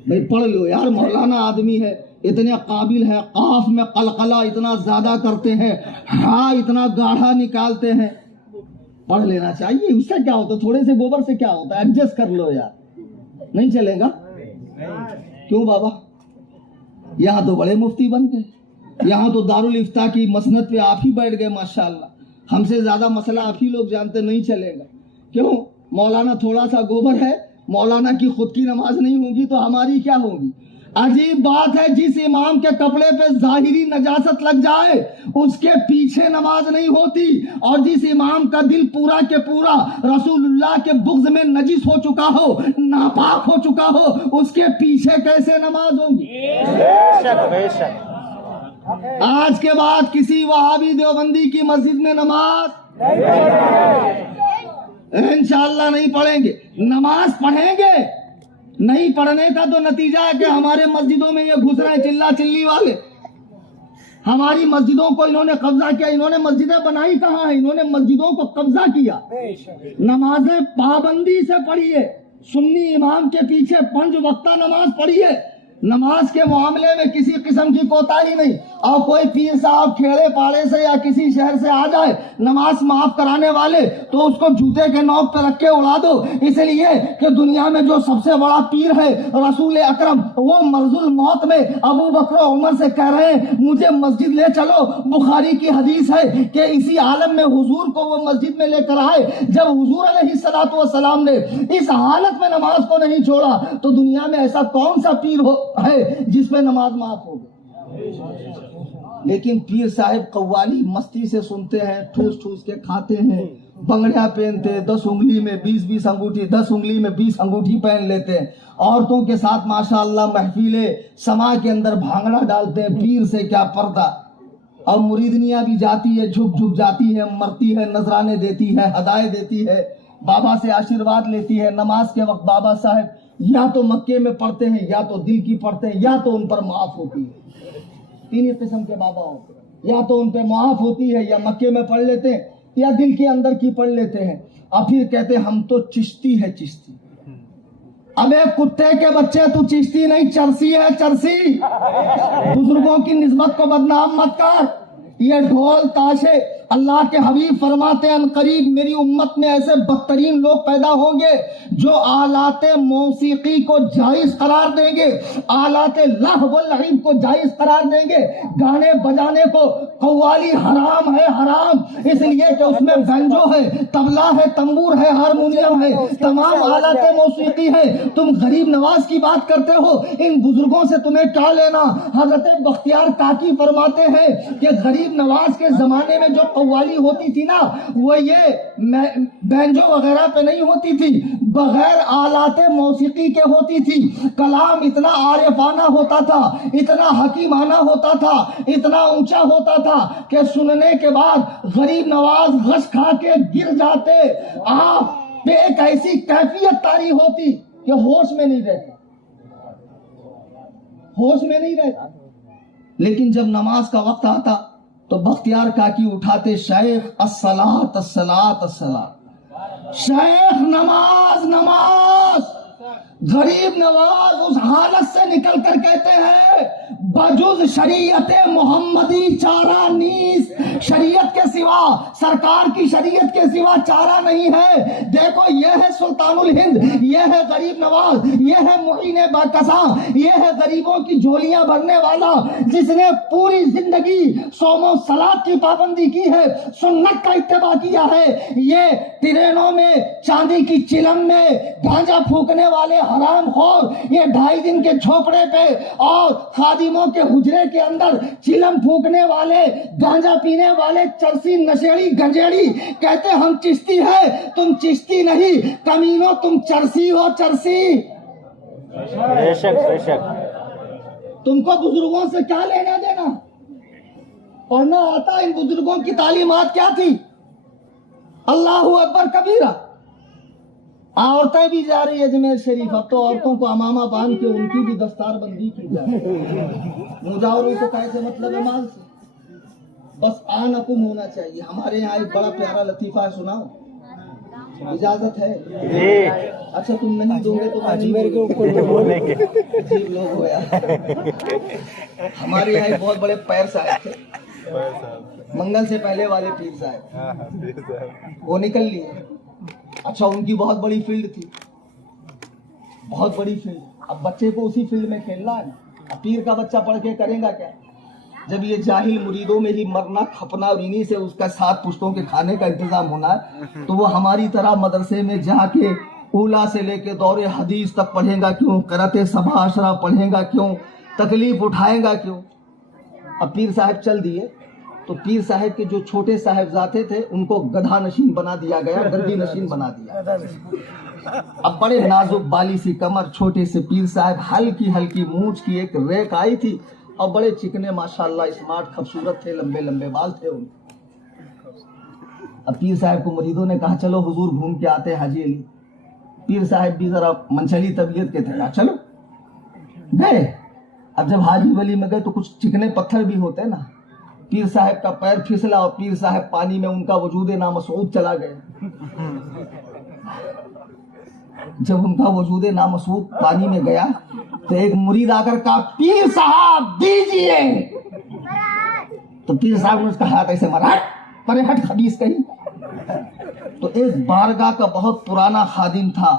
بھئی پڑھ لو یار، مولانا آدمی ہے، اتنے قابل ہے، قاف میں قلقلہ اتنا زیادہ کرتے ہیں، ہاں اتنا گاڑھا نکالتے ہیں، پڑھ لینا چاہیے۔ اس سے کیا ہوتا ہے؟ تھوڑے سے گوبر سے کیا ہوتا ہے؟ ایڈجسٹ کر لو یار، نہیں چلے گا؟ کیوں بابا؟ یہاں تو بڑے مفتی بن گئے، یہاں تو دارالفتاء کی مسند پہ آپ ہی بیٹھ گئے، ماشاءاللہ، ہم سے زیادہ مسئلہ آپ ہی لوگ جانتے، نہیں چلے گا۔ کیوں؟ مولانا تھوڑا سا گوبر ہے، مولانا کی خود کی نماز نہیں ہوگی تو ہماری کیا ہوگی؟ عجیب بات ہے، جس امام کے کپڑے پہ ظاہری نجاست لگ جائے اس کے پیچھے نماز نہیں ہوتی، اور جس امام کا دل پورا کے پورا رسول اللہ کے بغض میں نجس ہو چکا ہو، ناپاک ہو چکا ہو، اس کے پیچھے کیسے نماز ہوگی؟ بے شک بے شک۔ آج کے بعد کسی وہابی دیوبندی کی مسجد میں نماز انشاءاللہ نہیں پڑھیں گے. نماز پڑھیں گے, نہیں پڑھنے کا تو نتیجہ ہے کہ ہمارے مسجدوں میں یہ گھس رہے ہیں چلا چلی والے. ہماری مسجدوں کو انہوں نے قبضہ کیا. انہوں نے مسجدیں بنائی کہاں ہیں؟ انہوں نے مسجدوں کو قبضہ کیا. نمازیں پابندی سے پڑھیے, سنی امام کے پیچھے 5 وقتہ نماز پڑھیے. نماز کے معاملے میں کسی قسم کی کوتاہی نہیں. اور کوئی پیر صاحب کھیڑے پاڑے سے یا کسی شہر سے آ جائے نماز معاف کرانے والے, تو اس کو جوتے کے نوک پہ رکھ کے اڑا دو. اس لیے کہ دنیا میں جو سب سے بڑا پیر ہے رسول اکرم, وہ مرض الموت میں ابو بکر و عمر سے کہہ رہے ہیں مجھے مسجد لے چلو. بخاری کی حدیث ہے کہ اسی عالم میں حضور کو وہ مسجد میں لے کر آئے. جب حضور علیہ الصلوۃ والسلام نے اس حالت میں نماز کو نہیں چھوڑا تو دنیا میں ایسا کون سا پیر ہے جس پہ نماز معاف ہو گئی؟ لیکن پیر صاحب قوالی مستی سے سنتے ہیں, ٹھوس ٹھوس کے کھاتے ہیں, بنگڑیاں پہنتے, 10 انگلی میں 20 انگوٹھی, 10 انگلی میں 20 انگوٹھی پہن لیتے ہیں, عورتوں کے ساتھ ماشاءاللہ محفل سما کے اندر بھانگڑا ڈالتے ہیں. پیر سے کیا پردہ. اور مریدنیاں بھی جاتی ہے, جھک جھک جاتی ہے, مرتی ہے, نذرانے دیتی ہے, ہدایت دیتی ہے, بابا سے آشیرواد لیتی ہے. نماز کے وقت بابا صاحب یا تو مکے میں پڑھتے ہیں, یا تو دل کی پڑھتے ہیں, یا تو ان پر معاف ہوتی ہے. 3 قسم کے بابا ہوتے ہیں, یا تو ان پہ معاف ہوتی ہے, یا مکے میں پڑھ لیتے ہیں, یا دل کے اندر کی پڑھ لیتے ہیں. اور پھر کہتے ہیں ہم تو چشتی ہے چشتی. ابے کتے کے بچے, تو چشتی نہیں چرسی ہے چرسی. بزرگوں کی نسبت کو بدنام مت کر. یہ ڈھول تاشے, اللہ کے حبیب فرماتے ہیں قریب میری امت میں ایسے بدترین لوگ پیدا ہوں گے جو آلات موسیقی کو جائز قرار دیں گے, آلات لہو و لعب کو جائز قرار دیں گے, گانے بجانے کو. قوالی حرام ہے حرام, اس لیے کہ اس میں بینجو ہے, طبلہ ہے, تنبور ہے, ہارمونیم ہے, تمام آلات موسیقی ہے. تم غریب نواز کی بات کرتے ہو, ان بزرگوں سے تمہیں کیا لینا؟ حضرت بختیار کاکی فرماتے ہیں کہ غریب نواز کے زمانے میں جو قوالی ہوتی تھی نا, وہ یہ بینجو وغیرہ پہ نہیں ہوتی تھی, بغیر آلات موسیقی کے ہوتی تھی. کلام اتنا عارفانہ ہوتا تھا, اتنا حکیمانہ ہوتا تھا, اتنا اونچا ہوتا تھا کہ سننے کے بعد غریب نواز غش کھا کے گر جاتے. آپ پہ ایک ایسی کیفیت طاری ہوتی کہ ہوش میں نہیں رہتے, ہوش میں نہیں رہتا. لیکن جب نماز کا وقت آتا تو بختیار کاکی اٹھاتے, شیخ الصلاۃ الصلاۃ الصلاۃ, شیخ نماز نماز. غریب نواز اس حالت سے نکل کر کہتے ہیں بجز شریعت محمدی چارہ نیس, شریعت کے سوا, سرکار کی شریعت کے سوا چارہ نہیں ہے. دیکھو یہ ہے سلطان الہند, یہ ہے غریب نواز, یہ ہے معین باکساں, یہ ہے غریبوں کی جھولیاں بھرنے والا, جس نے پوری زندگی صوم و صلاۃ کی پابندی کی ہے, سنت کا اتباع کیا ہے. یہ ٹرینوں میں, چاندی کی چلم میں گانجا پھونکنے والے حرام خور, یہ 2.5 دن کے جھوپڑے پہ اور خادموں کے حجرے کے اندر چلم پھونکنے والے, گانجا پینے والے, چرسی نشیڑی گنجیڑی کہتے ہم چشتی ہے. تم چشتی نہیں کمینو, تم چرسی ہو چرسی. بے شک بے شک. تم کو بزرگوں سے کیا لینا دینا؟ پڑھنا آتا ان بزرگوں کی تعلیمات کیا تھی؟ اللہ اکبر کبیرہ. عورتیں بھی جا رہی ہے اجمیر شریف, اب تو عورتوں کو امامہ باندھ کے ان کی بھی دستار بندی کی جائے. مجاوروں کو کیسے مطلب ہے مال سے, بس آنکم ہونا چاہیے. ہمارے یہاں ایک بڑا پیارا لطیفہ ہے, سناؤ, اجازت ہے؟ اچھا تم نہیں دو گے تو اجمیر کے اوپر بولیں گے. عجیب لوگ ہو یار. ہمارے یہاں ایک بہت بڑے پیر صاحب تھے, منگل سے پہلے والے پیر صاحب, وہ نکل لیے. اچھا ان کی بہت بڑی فیلڈ تھی, بہت بڑی فیلڈ. اب بچے کو اسی فیلڈ میں کھیلنا ہے, اب پیر کا بچہ پڑھ کے کرے گا کیا؟ جب یہ جاہل مریدوں میں ہی مرنا کھپنا اور انہی سے اس کا 7 پشتوں کے کھانے کا انتظام ہونا ہے, تو وہ ہماری طرح مدرسے میں جا کے اولا سے لے کے دور حدیث تک پڑھے گا کیوں؟ قرأت سبع عشرہ پڑھے گا کیوں؟ تکلیف اٹھائے گا کیوں؟ اب پیر صاحب چل دیے تو پیر صاحب کے جو چھوٹے صاحبزاتے تھے ان کو گدھا نشین بنا دیا گیا, گدی نشین بنا دیا. اب بڑے نازک بالی سی کمر, چھوٹے سے پیر صاحب, ہلکی ہلکی مونچھ کی ایک ریک آئی تھی, اور بڑے چکنے ماشاءاللہ اسمارٹ خوبصورت تھے, لمبے لمبے بال تھے ان. اب پیر صاحب کو مریدوں نے کہا چلو حضور گھوم کے آتے حاجی علی. پیر صاحب بھی ذرا منچلی طبیعت کے تھے, چلو گئے. اب جب حاجی ولی میں گئے تو کچھ چکنے پتھر بھی ہوتے نا. پیر صاحب کا پیر پھسلا اور پیر صاحب پانی میں ان کا وجود نامسعود چلا گئے. جب ان کا وجود نامسعود پانی میں گیا تو ایک مرید آ کر کہا پیر صاحب دیجیے. تو پیر صاحب نے اس کا ہاتھ ایسے مارا, پرے ہٹ خبیث کہیں. تو ایک بارگاہ کا بہت پرانا خادم تھا,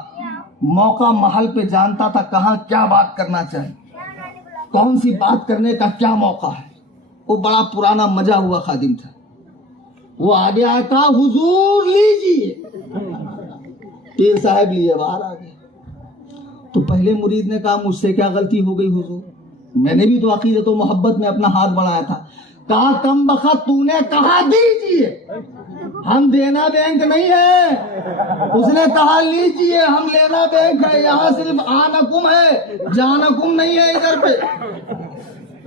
موقع محل پہ جانتا تھا کہاں کیا بات کرنا چاہیے, کون سی بات کرنے کا کیا موقع ہے. وہ بڑا پرانا مجا ہوا خادم تھا. وہ آگے آیا کہا حضور لیجیے. پیر صاحب لیے باہر آ گئے. تو پہلے مرید نے کہا مجھ سے کیا غلطی ہو گئی حضور, میں نے بھی تو عقیدت و محبت میں اپنا ہاتھ بڑھایا تھا. کہا کم بخت تو نے کہا دیجیے, ہم دینا بینک نہیں ہے. اس نے کہا لیجیے, ہم لینا بینک ہے, یہاں صرف آنکم ہے, جانکم نہیں ہے ادھر پہ.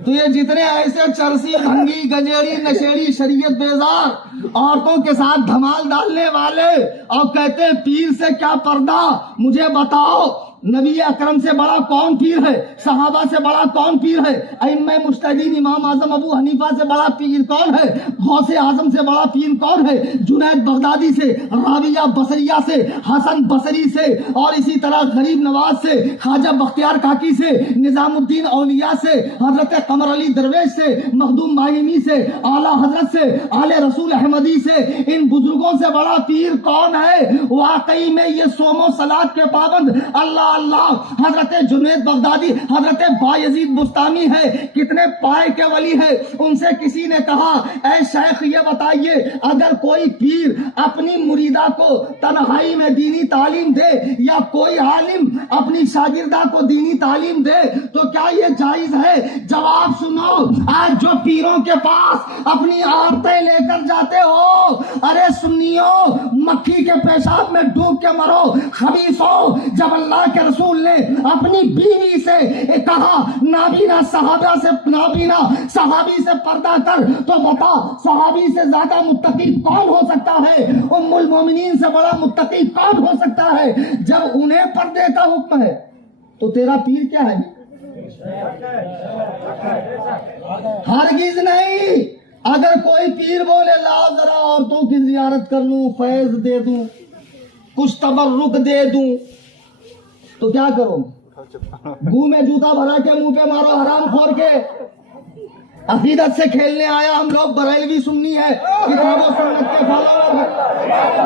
تو یہ جتنے ایسے چرسی بھنگی گجیڑی نشیڑی شریعت بیزار عورتوں کے ساتھ دھمال ڈالنے والے اور کہتے ہیں پیر سے کیا پردہ, مجھے بتاؤ نبی اکرم سے بڑا کون پیر ہے, صحابہ سے بڑا کون پیر ہے, ائمہ مجتہدین امام اعظم ابو حنیفہ سے بڑا پیر کون ہے, غوث اعظم سے بڑا پیر کون ہے, جنید بغدادی سے, رابعہ بصریہ سے, حسن بصری سے, اور اسی طرح غریب نواز سے, خواجہ بختیار کاکی سے, نظام الدین اولیاء سے, حضرت قمر علی درویش سے, مخدوم باہمی سے, اعلیٰ حضرت سے, آل رسول احمدی سے, ان بزرگوں سے بڑا پیر کون ہے؟ واقعی میں یہ صوم و صلاۃ کے پابند اللہ اللہ حضرت جنید بغدادی, حضرت بایزید بستامی ہے, کتنے پائے کے ولی ہے. ان سے کسی نے کہا اے شیخ یہ بتائیے اگر کوئی پیر اپنی مریدہ کو تنہائی میں دینی تعلیم دے یا کوئی عالم اپنی شاگردہ کو دینی تعلیم دے تو کیا یہ جائز ہے؟ جواب سنو, آج جو پیروں کے پاس اپنی عورتیں لے کر جاتے ہو, ارے سنیو مکھی کے پیشاب میں ڈوب کے مرو خبیثو. جب اللہ کے رسول نے اپنی بیوی سے کہا نابینا صحابی سے پردہ کر, تو بتا صحابی سے زیادہ متقی کون ہو سکتا ہے, ام المومنین سے بڑا متقی کون ہو سکتا ہے. جب انہیں پردے کا حکم ہے تو تیرا پیر کیا ہے؟ ہرگز نہیں. اگر کوئی پیر بولے لا ذرا عورتوں کی زیارت کر لوں, فیض دے دوں, کچھ تبرک دے دوں, تو کیا کرو؟ منہ میں جوتا بھرا کے منہ پہ مارو حرام خور کے. عقیدت سے کھیلنے آیا ہم لوگ بریلوی سنی ہے, کتاب و سنت کے فالوور ہے,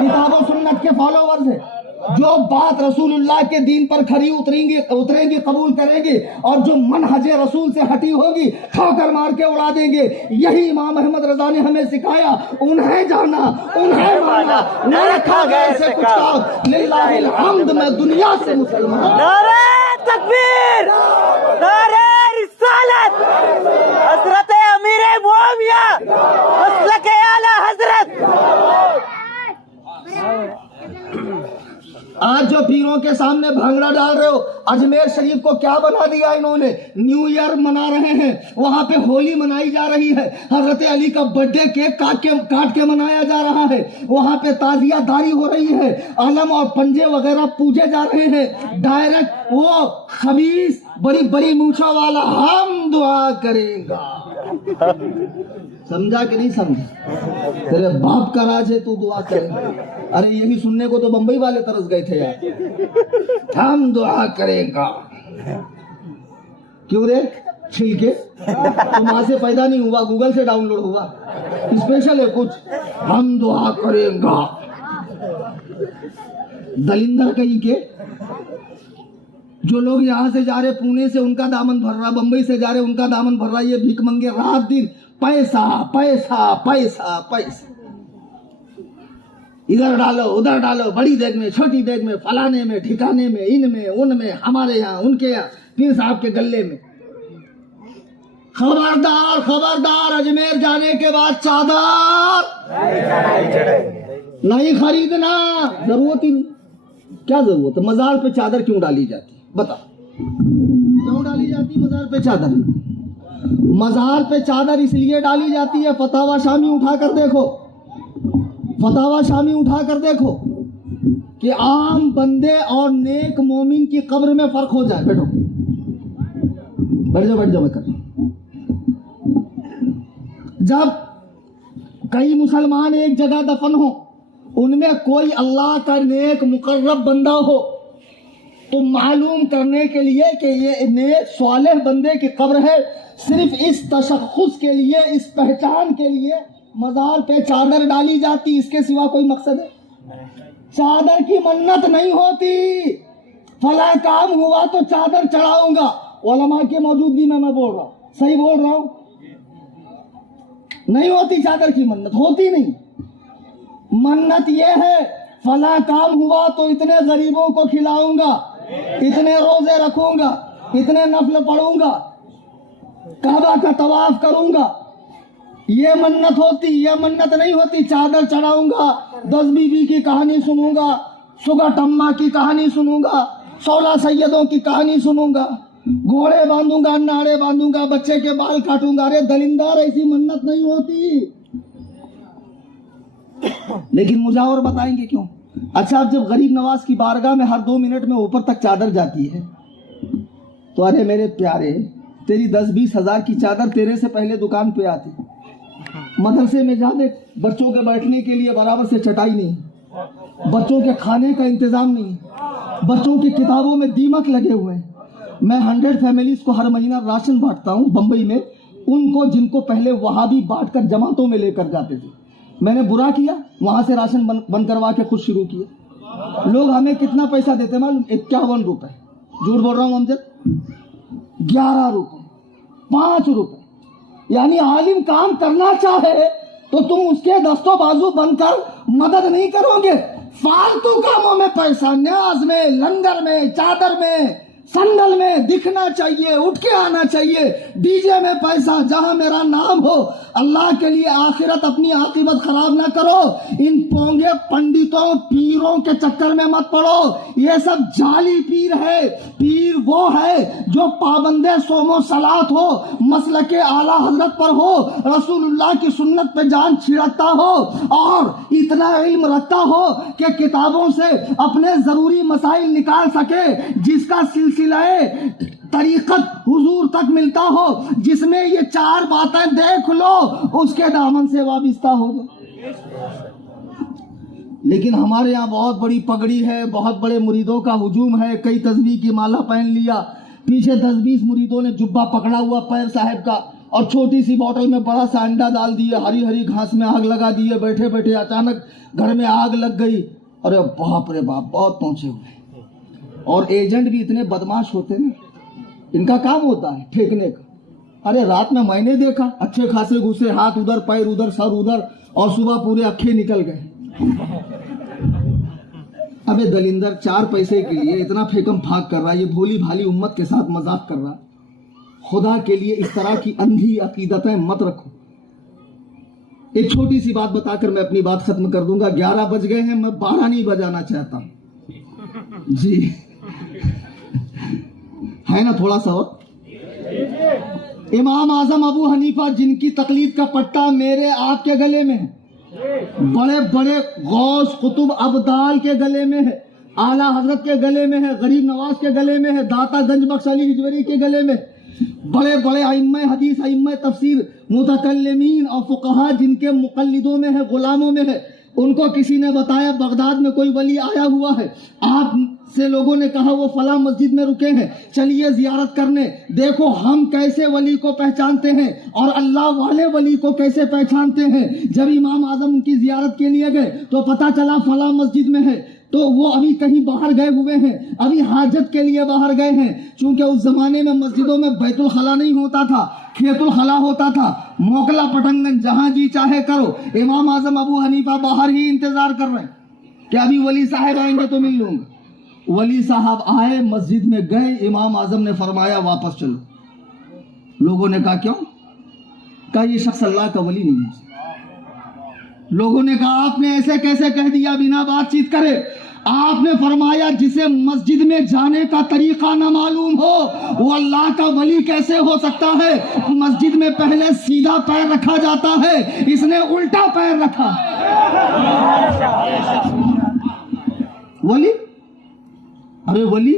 کتاب و سنت کے فالوورز ہے. جو بات رسول اللہ کے دین پر کھری اتریں گی قبول کریں گے, اور جو منہج رسول سے ہٹی ہوگی کھا کر مار کے اڑا دیں گے. یہی امام احمد رضا نے ہمیں سکھایا, انہیں جانا انہیں مانا, نہ رکھا گیا سے کچھ کا. للہ الحمد میں دنیا سے مسلمان. نعرہ تکبیر, نعرہ رسالت, حضرت امیر معاویہ, مسلک اعلی حضرت. آج جو پیروں کے سامنے بھانگڑا ڈال رہے ہو, اجمیر شریف کو کیا بنا دیا انہوں نے؟ نیو ایئر منا رہے ہیں, وہاں پہ ہولی منائی جا رہی ہے, حضرت علی کا برتھ ڈے کیک کاٹ کے منایا جا رہا ہے, وہاں پہ تعزیہ داری ہو رہی ہے, علم اور پنجے وغیرہ پوجے جا رہے ہیں. ڈائریکٹ وہ خبیث بڑی بڑی مونچھوں والا ہم دعا کریں گا. سمجھا کہ نہیں سمجھا؟ تیرے باپ کا راج ہے تو دعا کرے گا. ارے یہی سننے کو تو بمبئی والے ترس گئے تھے یار, ہم دعا کریں گا. کیوں رے چھل کے تم وہاں سے پیدا نہیں ہوا, گوگل سے ڈاؤن لوڈ ہوا, اسپیشل ہے کچھ. ہم دعا کریں گا. دلندر کہیں کے جو لوگ یہاں سے جا رہے پونے سے ان کا دامن بھر رہا, بمبئی سے جا رہے ان کا دامن بھر رہا, یہ بھیک منگے رات دن پیسہ پیسہ پیسہ پیسہ, ادھر ڈالو ادھر ڈالو, بڑی دیگ میں چھوٹی دیگ میں, فلانے میں ٹھکانے میں, ان میں ان میں, ہمارے یہاں ان کے یہاں, پیر صاحب کے گلے میں. خبردار خبردار, اجمیر جانے کے بعد چادر نہیں خریدنا. ضرورت ہی نہیں. کیا ضرورت ہے؟ مزار پہ چادر کیوں ڈالی جاتی؟ بتا کیوں ڈالی جاتی مزار پہ چادر؟ مزار پہ چادر اس لیے ڈالی جاتی ہے، فتاوی شامی اٹھا کر دیکھو، فتاوی شامی اٹھا کر دیکھو کہ عام بندے اور نیک مومن کی قبر میں فرق ہو جائے. بیٹھو بیٹھ جاؤ بیٹھ جاؤ. میں کر جب کئی مسلمان ایک جگہ دفن ہو، ان میں کوئی اللہ کا نیک مقرب بندہ ہو، تو معلوم کرنے کے لیے کہ یہ نیک صالح بندے کی قبر ہے، صرف اس تشخص کے لیے، اس پہچان کے لیے مزار پہ چادر ڈالی جاتی. اس کے سوا کوئی مقصد ہے؟ چادر کی منت نہیں ہوتی. فلاں کام ہوا تو چادر چڑھاؤں گا، علماء کی موجودگی میں بول رہا ہوں، صحیح بول رہا ہوں؟ نہیں ہوتی چادر کی منت، ہوتی نہیں. منت یہ ہے فلاں کام ہوا تو اتنے غریبوں کو کھلاؤں گا، اتنے روزے رکھوں گا، اتنے نفل پڑھوں گا، کعبہ کا طواف کروں گا. یہ منت ہوتی. یہ منت نہیں ہوتی چادر چڑھاؤں گا، 10 بیوی کی کہانی سنوں گا، سگٹ اماں کی کہانی سنوں گا، 16 سیدوں کی کہانی سنوں گا، گھوڑے باندھوں گا، ناڑے باندھوں گا، بچے کے بال کاٹوں گا. ارے دلندار، ایسی منت نہیں ہوتی. لیکن مجھے اور بتائیں گے کیوں؟ اچھا، اب جب غریب نواز کی بارگاہ میں ہر 2 منٹ میں اوپر تک چادر جاتی ہے تو ارے میرے پیارے، تیری 10-20 ہزار کی چادر تیرے سے پہلے دکان پہ آتی. مدرسے میں جا دیکھ، بچوں کے بیٹھنے کے لیے برابر سے چٹائی نہیں، بچوں کے کھانے کا انتظام نہیں، بچوں کی کتابوں میں دیمک لگے ہوئے ہیں. میں 100 فیملیز کو ہر مہینہ راشن بانٹتا ہوں بمبئی میں، ان کو جن کو پہلے وہابی بانٹ کر جماعتوں میں لے کر جاتے تھے. میں نے برا کیا، وہاں سے راشن بند کروا کے خود شروع کیا. لوگ ہمیں کتنا پیسہ دیتے معلوم؟ 51 روپے. جھوٹ بول رہا ہوں امجد؟ 11 روپے، 5 روپے. یعنی عالم کام کرنا چاہے تو تم اس کے دستوں بازو بن کر مدد نہیں کرو گے. فالتو کاموں میں پیسہ، نیاز میں، لنگر میں، چادر میں، سنڈل میں دکھنا چاہیے، اٹھ کے آنا چاہیے. ڈی جے میں پیسہ، جہاں میرا نام ہو. اللہ کے لیے آخرت اپنی عاقبت خراب نہ کرو. ان پونگے پنڈتوں پیروں کے چکر میں مت پڑو. یہ سب جعلی پیر ہے. پیر وہ ہے جو پابند صوم و صلات ہو، مسلک اعلیٰ حضرت پر ہو، رسول اللہ کی سنت پہ جان چھڑکتا ہو، اور اتنا علم رکھتا ہو کہ کتابوں سے اپنے ضروری مسائل نکال سکے، جس کا سلسلہ طریقت حضور تک ملتا ہو، جس میں یہ 4 باتیں دیکھ لو اس کے دامن سے وابستہ ہوگا. لیکن ہمارے یہاں بہت بڑی پگڑی ہے، بہت بڑے مریدوں کا ہجوم ہے. کئی تسبیح کی مالا پہن لیا، پیچھے 10-20 مریدوں نے جبہ پکڑا ہوا پیر صاحب کا، اور چھوٹی سی بوتل میں بڑا سا انڈا ڈال دیے، ہری ہری گھاس میں آگ لگا دیے. بیٹھے بیٹھے اچانک گھر میں آگ لگ گئی. ارے باپ رے باپ، بہت پہنچے ہوئے. اور ایجنٹ بھی اتنے بدماش ہوتے ہیں، ان کا کام ہوتا ہے ٹھیکنے کا. ارے رات میں نے دیکھا اچھے خاصے گھسے، ہاتھ ادھر، پیر ادھر، سر ادھر، اور صبح پورے اکھے نکل گئے. ابے دلندر، 4 پیسے کے لیے اتنا پھیکم پھاک کر رہا ہے، یہ بھولی بھالی امت کے ساتھ مذاق کر رہا. خدا کے لیے اس طرح کی اندھی عقیدتیں مت رکھو. ایک چھوٹی سی بات بتا کر میں اپنی بات ختم کر دوں گا. 11 بج گئے ہیں، میں 12 نہیں بجانا چاہتا جی. ہے نا تھوڑا سا وقت؟ امام اعظم ابو حنیفہ، جن کی تقلید کا پٹا میرے آپ کے گلے میں ہے، بڑے بڑے غوث قطب ابدال کے گلے میں ہے، اعلیٰ حضرت کے گلے میں ہے، غریب نواز کے گلے میں ہے، داتا گنج بخش علی ہجویری کے گلے میں، بڑے بڑے ائمہ حدیث، ائمہ تفسیر، متکلمین اور فقہا جن کے مقلدوں میں ہے، غلاموں میں ہے. ان کو کسی نے بتایا بغداد میں کوئی ولی آیا ہوا ہے. آپ سے لوگوں نے کہا وہ فلاں مسجد میں رکے ہیں، چلیے زیارت کرنے. دیکھو ہم کیسے ولی کو پہچانتے ہیں اور اللہ والے ولی کو کیسے پہچانتے ہیں. جب امام اعظم ان کی زیارت کے لیے گئے تو پتہ چلا فلاں مسجد میں ہے، تو وہ ابھی کہیں باہر گئے ہوئے ہیں، ابھی حاجت کے لیے باہر گئے ہیں. چونکہ اس زمانے میں مسجدوں میں بیت الخلا نہیں ہوتا تھا، کھیت الخلا ہوتا تھا. موکلا پٹنگن جہاں جی چاہے کرو. امام اعظم ابو حنیفہ باہر ہی انتظار کر رہے ہیں کہ ابھی ولی صاحب آئیں گے تو مل لوں گا. ولی صاحب آئے، مسجد میں گئے، امام اعظم نے فرمایا واپس چلو. لوگوں نے کہا کیوں؟ کہا یہ شخص اللہ کا ولی نہیں ہے. لوگوں نے کہا آپ نے ایسے کیسے کہہ دیا بنا بات چیت کرے؟ آپ نے فرمایا جسے مسجد میں جانے کا طریقہ نہ معلوم ہو وہ اللہ کا ولی کیسے ہو سکتا ہے؟ مسجد میں پہلے سیدھا پیر رکھا جاتا ہے، اس نے الٹا پیر رکھا۔ ولی؟ ارے ولی،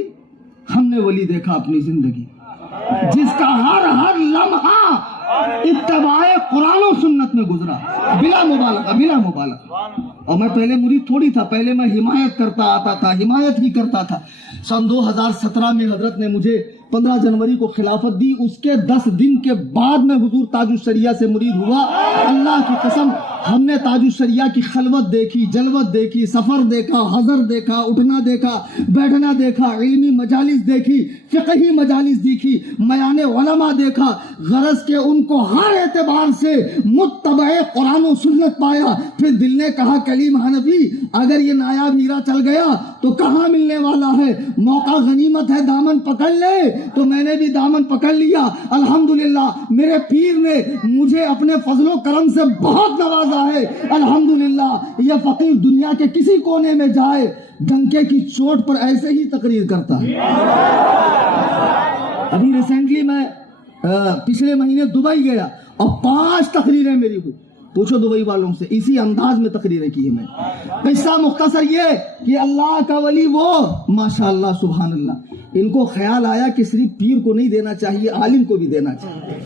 ہم نے ولی دیکھا اپنی زندگی جس کا ہر لمحہ اتباع قرآن و سنت میں گزرا، بلا مبالغہ۔ اور میں پہلے مرید تھوڑی تھا، پہلے میں حمایت کرتا آتا تھا، حمایت ہی کرتا تھا۔ سن 2017 میں حضرت نے مجھے 15 جنوری کو خلافت دی، اس کے 10 دن کے بعد میں حضور تاج الشریعہ سے مرید ہوا۔ اللہ کی قسم، ہم نے تاج الشریعہ کی خلوت دیکھی، جلوت دیکھی، سفر دیکھا، حضر دیکھا، اٹھنا دیکھا، بیٹھنا دیکھا، علمی مجالس دیکھی، فقہی مجالس دیکھی، میان علماء دیکھا، غرض کہ ان کو ہر اعتبار سے متبع قرآن و سنت پایا۔ پھر دل نے کہا کلیم حنفی اگر یہ نایاب ہیرا چل گیا تو کہاں ملنے والا ہے؟ موقع غنیمت ہے، دامن پکڑ لے۔ تو میں نے بھی دامن پکڑ لیا۔ الحمدللہ میرے پیر نے مجھے اپنے فضل و کرم سے بہت نوازا ہے۔ الحمدللہ یہ فقیر دنیا کے کسی کونے میں جائے ڈنکے کی چوٹ پر ایسے ہی تقریر کرتا ہے۔ ابھی ریسنٹلی میں پچھلے مہینے دبئی گیا اور 5 تقریریں میری ہوئی۔ پوچھو دبئی والوں سے، اسی انداز میں تقریریں کی ہیں میں۔ قصہ مختصر یہ کہ اللہ کا ولی وہ ماشاءاللہ سبحان اللہ، ان کو خیال آیا کہ صرف پیر کو نہیں دینا چاہیے، عالم کو بھی دینا چاہیے،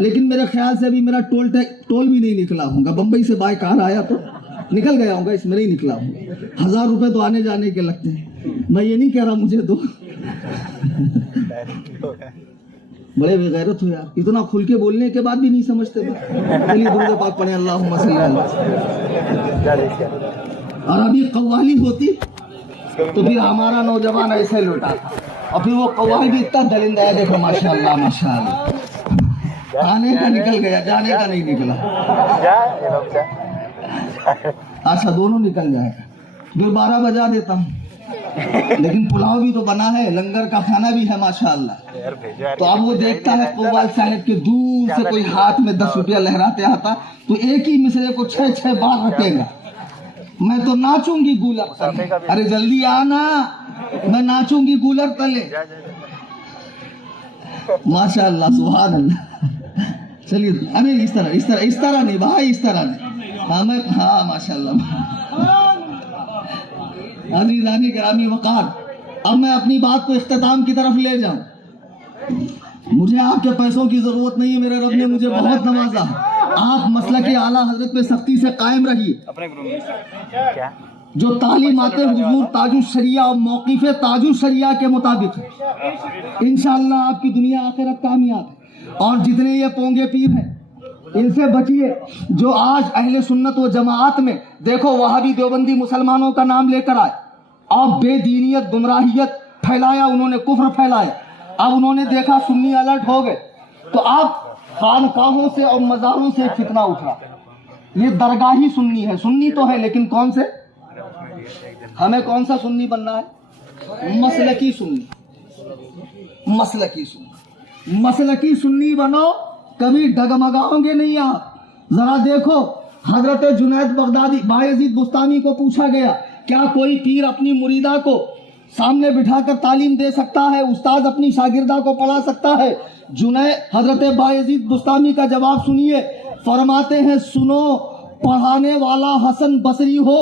لیکن میرے خیال سے ابھی میرا ٹول بھی نہیں نکلا ہوں گا۔ بمبئی سے بائی کار آیا تو نکل گیا ہوں گا، اس میں نہیں نکلا ہوں گا۔ 1000 روپے تو آنے جانے کے لگتے ہیں، میں یہ نہیں کہہ رہا مجھے دو۔ بڑے بے غیرت ہو یار، اتنا کھل کے بولنے کے بعد بھی نہیں سمجھتے۔ چلیے درود پاک پڑھیں، اللہم صلی اللہ علیہ وسلم۔ اور ابھی قوالی ہوتی تو پھر ہمارا نوجوان ایسے لوٹا تھا، اور پھر وہ قوال بھی اتنا دلندہ ہے، دیکھو ماشاءاللہ ماشاءاللہ، آنے کا نکل گیا، جانے کا نہیں نکلا۔ اچھا دونوں نکل جائے گا، پھر 12 بجا دیتا ہوں، لیکن پلاؤ بھی تو بنا ہے، لنگر کا کھانا بھی ہے ماشاءاللہ۔ تو اب وہ دیکھتا ہے قوال صاحب کے دور سے کوئی ہاتھ میں 10 روپیہ لہراتے آتا تو ایک ہی مصرے کو 6 بار رکھے گا۔ میں تو ناچوں گی گولر تلے، ارے جلدی آنا، میں ناچوں گی گولر تلے۔ ماشاءاللہ سبحان اللہ۔ چلیے ارے اس طرح نہیں بھائی، اس طرح نہیں، ہاں ماشاءاللہ۔ عزیزانی گرامی وقار، اب میں اپنی بات کو اختتام کی طرف لے جاؤں۔ مجھے آپ کے پیسوں کی ضرورت نہیں ہے، میرے رب نے مجھے بہت نوازا۔ آپ مسلک اعلیٰ حضرت پہ سختی سے قائم رہیے۔ جو تعلیمات حضور تاج الشریعہ اور موقف تاج الشریعہ کے مطابق ہے، انشاءاللہ آپ کی دنیا آخرت کامیاب ہے۔ اور جتنے یہ پونگے پیر ہیں ان سے بچیے، جو آج اہل سنت و جماعت میں دیکھو وہابی دیوبندی مسلمانوں کا نام لے کر آئے، اب بے دینیت گمراہیت پھیلایا، انہوں نے کفر پھیلایا، اب انہوں نے دیکھا سنی الرٹ ہو گئے، تو اب خانقاہوں سے اور مزاروں سے فتنہ اٹھا۔ یہ درگاہی سنی ہے، سنی تو ہے لیکن کون سے؟ ہمیں کون سا سنی بننا ہے؟ مسلکی سنی، مسلکی سنی، مسلکی سنی بنو، کبھی ڈگمگاؤں گے نہیں آپ۔ ذرا دیکھو حضرت جنید بغدادی بایزید بستانی کو پوچھا گیا کیا کوئی پیر اپنی مریدہ کو سامنے بٹھا کر تعلیم دے سکتا ہے، استاد اپنی شاگردہ کو پڑھا سکتا ہے؟ حضرت بایزید بستانی کا جواب سنیے، فرماتے ہیں سنو، پڑھانے والا حسن بصری ہو۔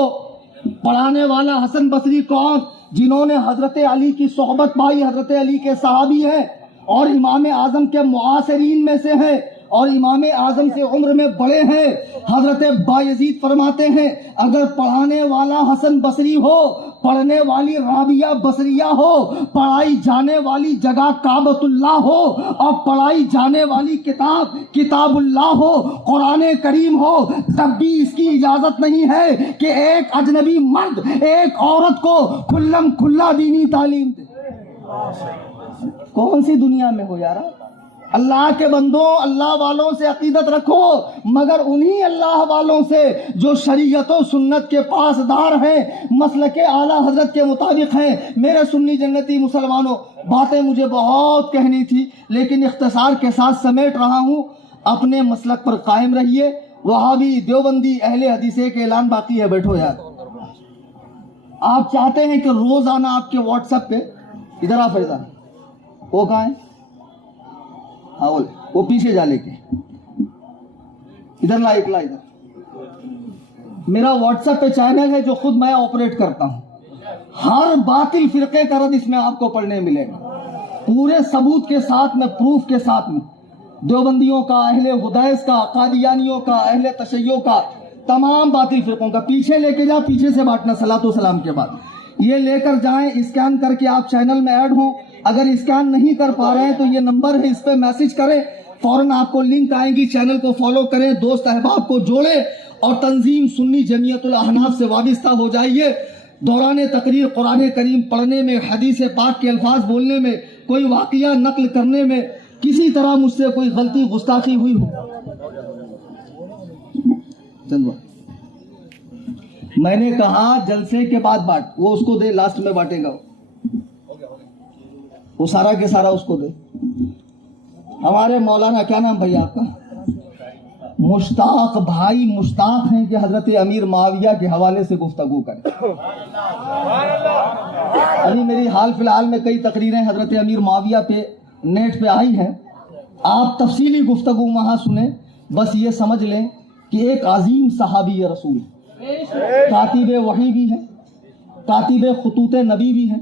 پڑھانے والا حسن بصری کون؟ جنہوں نے حضرت علی کی صحبت پائی، حضرت علی کے صحابی ہیں اور امام اعظم کے معاصرین میں سے ہیں اور امام اعظم سے عمر میں بڑے ہیں۔ حضرت بایزید فرماتے ہیں اگر پڑھانے والا حسن بصری ہو، پڑھنے والی رابعہ بصریہ ہو، پڑھائی جانے والی جگہ کعبۃ اللہ ہو اور پڑھائی جانے والی کتاب کتاب اللہ ہو، قرآن کریم ہو، تب بھی اس کی اجازت نہیں ہے کہ ایک اجنبی مرد ایک عورت کو کھلم کھلا دینی تعلیم دے۔ کون سی دنیا میں ہو یارا؟ اللہ کے بندوں، اللہ والوں سے عقیدت رکھو، مگر انہی اللہ والوں سے جو شریعت و سنت کے پاسدار ہیں، مسلک اعلیٰ حضرت کے مطابق ہیں۔ میرے سنی جنتی مسلمانوں، باتیں مجھے بہت کہنی تھی لیکن اختصار کے ساتھ سمیٹ رہا ہوں۔ اپنے مسلک پر قائم رہیے۔ وہابی دیوبندی اہل حدیث کے اعلان باقی ہے، بیٹھو یار، آپ چاہتے ہیں کہ روزانہ آپ کے واٹس ایپ پہ، ادھر آ فیضان، وہ کہاں ہے؟ ہاں بول، وہ پیچھے جا لے کے ادھر لا، اکلا ادھر۔ میرا واٹس ایپ پہ چینل ہے جو خود میں آپریٹ کرتا ہوں، ہر باطل فرقے کا رد اس میں آپ کو پڑھنے ملے گا، پورے ثبوت کے ساتھ میں، پروف کے ساتھ میں، دیوبندیوں کا، اہل حدیث کا، قادیانیوں کا، اہل تشیع کا، تمام باطل فرقوں کا۔ پیچھے لے کے جا، پیچھے سے بانٹنا صلاۃ و سلام کے بعد، یہ لے کر جائیں، اسکین کر کے آپ چینل میں ایڈ ہوں۔ اگر اسکین نہیں کر پا رہے ہیں تو یہ نمبر ہے، اس پہ میسج کریں، فوراً آپ کو لنک آئیں گی، چینل کو فالو کریں، دوست احباب کو جوڑیں اور تنظیم سنی جمعیت الاحناف سے وابستہ ہو جائیے۔ دوران تقریر قرآن کریم پڑھنے میں، حدیث پاک کے الفاظ بولنے میں، کوئی واقعہ نقل کرنے میں کسی طرح مجھ سے کوئی غلطی گستاخی ہوئی ہو، چلو میں نے کہا جلسے کے بعد بانٹ، وہ اس کو دے، لاسٹ میں بانٹے گا وہ سارا کے سارا اس کو دے۔ ہمارے مولانا، کیا نام بھائی آپ کا؟ مشتاق بھائی مشتاق ہیں کہ حضرت امیر معاویہ کے حوالے سے گفتگو کریں۔ ابھی میری حال فی الحال میں کئی تقریریں حضرت امیر معاویہ پہ نیٹ پہ آئی ہیں، آپ تفصیلی گفتگو وہاں سنیں۔ بس یہ سمجھ لیں کہ ایک عظیم صحابی رسول، کاتب وحی بھی ہے، کاتب خطوط نبی بھی ہیں،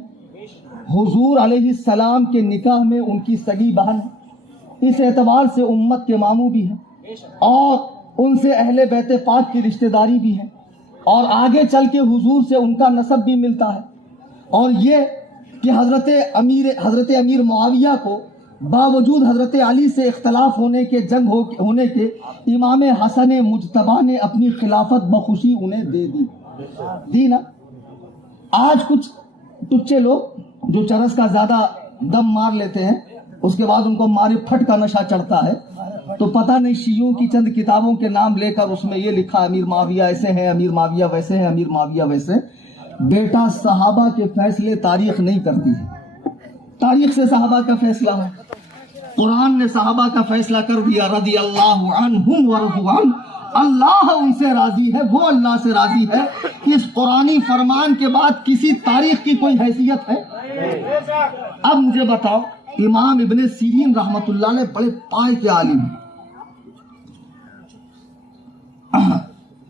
حضور علیہ السلام کے نکاح میں ان کی سگی بہن ہے، اس اعتبار سے امت کے ماموں بھی ہیں، اور ان سے اہل بیت پاک کی رشتہ داری بھی ہے، اور آگے چل کے حضور سے ان کا نسب بھی ملتا ہے۔ اور یہ کہ حضرت امیر معاویہ کو باوجود حضرت علی سے اختلاف ہونے کے، جنگ ہونے کے، امام حسن مجتبی نے اپنی خلافت بخوشی انہیں دے دی نا۔ آج کچھ ٹچے لوگ جو چرس کا زیادہ دم مار لیتے ہیں، اس کے بعد ان کو ماری پھٹ کا نشہ چڑھتا ہے، تو پتہ نہیں شیعوں کی چند کتابوں کے نام لے کر اس میں یہ لکھا امیر معاویہ ایسے ہیں، امیر معاویہ ویسے ہیں، امیر معاویہ ویسے۔ بیٹا، صحابہ کے فیصلے تاریخ نہیں کرتی ہے، تاریخ سے صحابہ کا فیصلہ ہے۔ قرآن نے صحابہ کا فیصلہ کر دیا، رضی اللہ عنہم ورضوا عنہ، اللہ ان سے راضی ہے، وہ اللہ سے راضی ہے۔ اس قرآنی فرمان کے بعد کسی تاریخ کی کوئی حیثیت ہے؟ اب مجھے بتاؤ، امام ابن سیرین رحمت اللہ علیہ بڑے پائے کے عالم ہیں،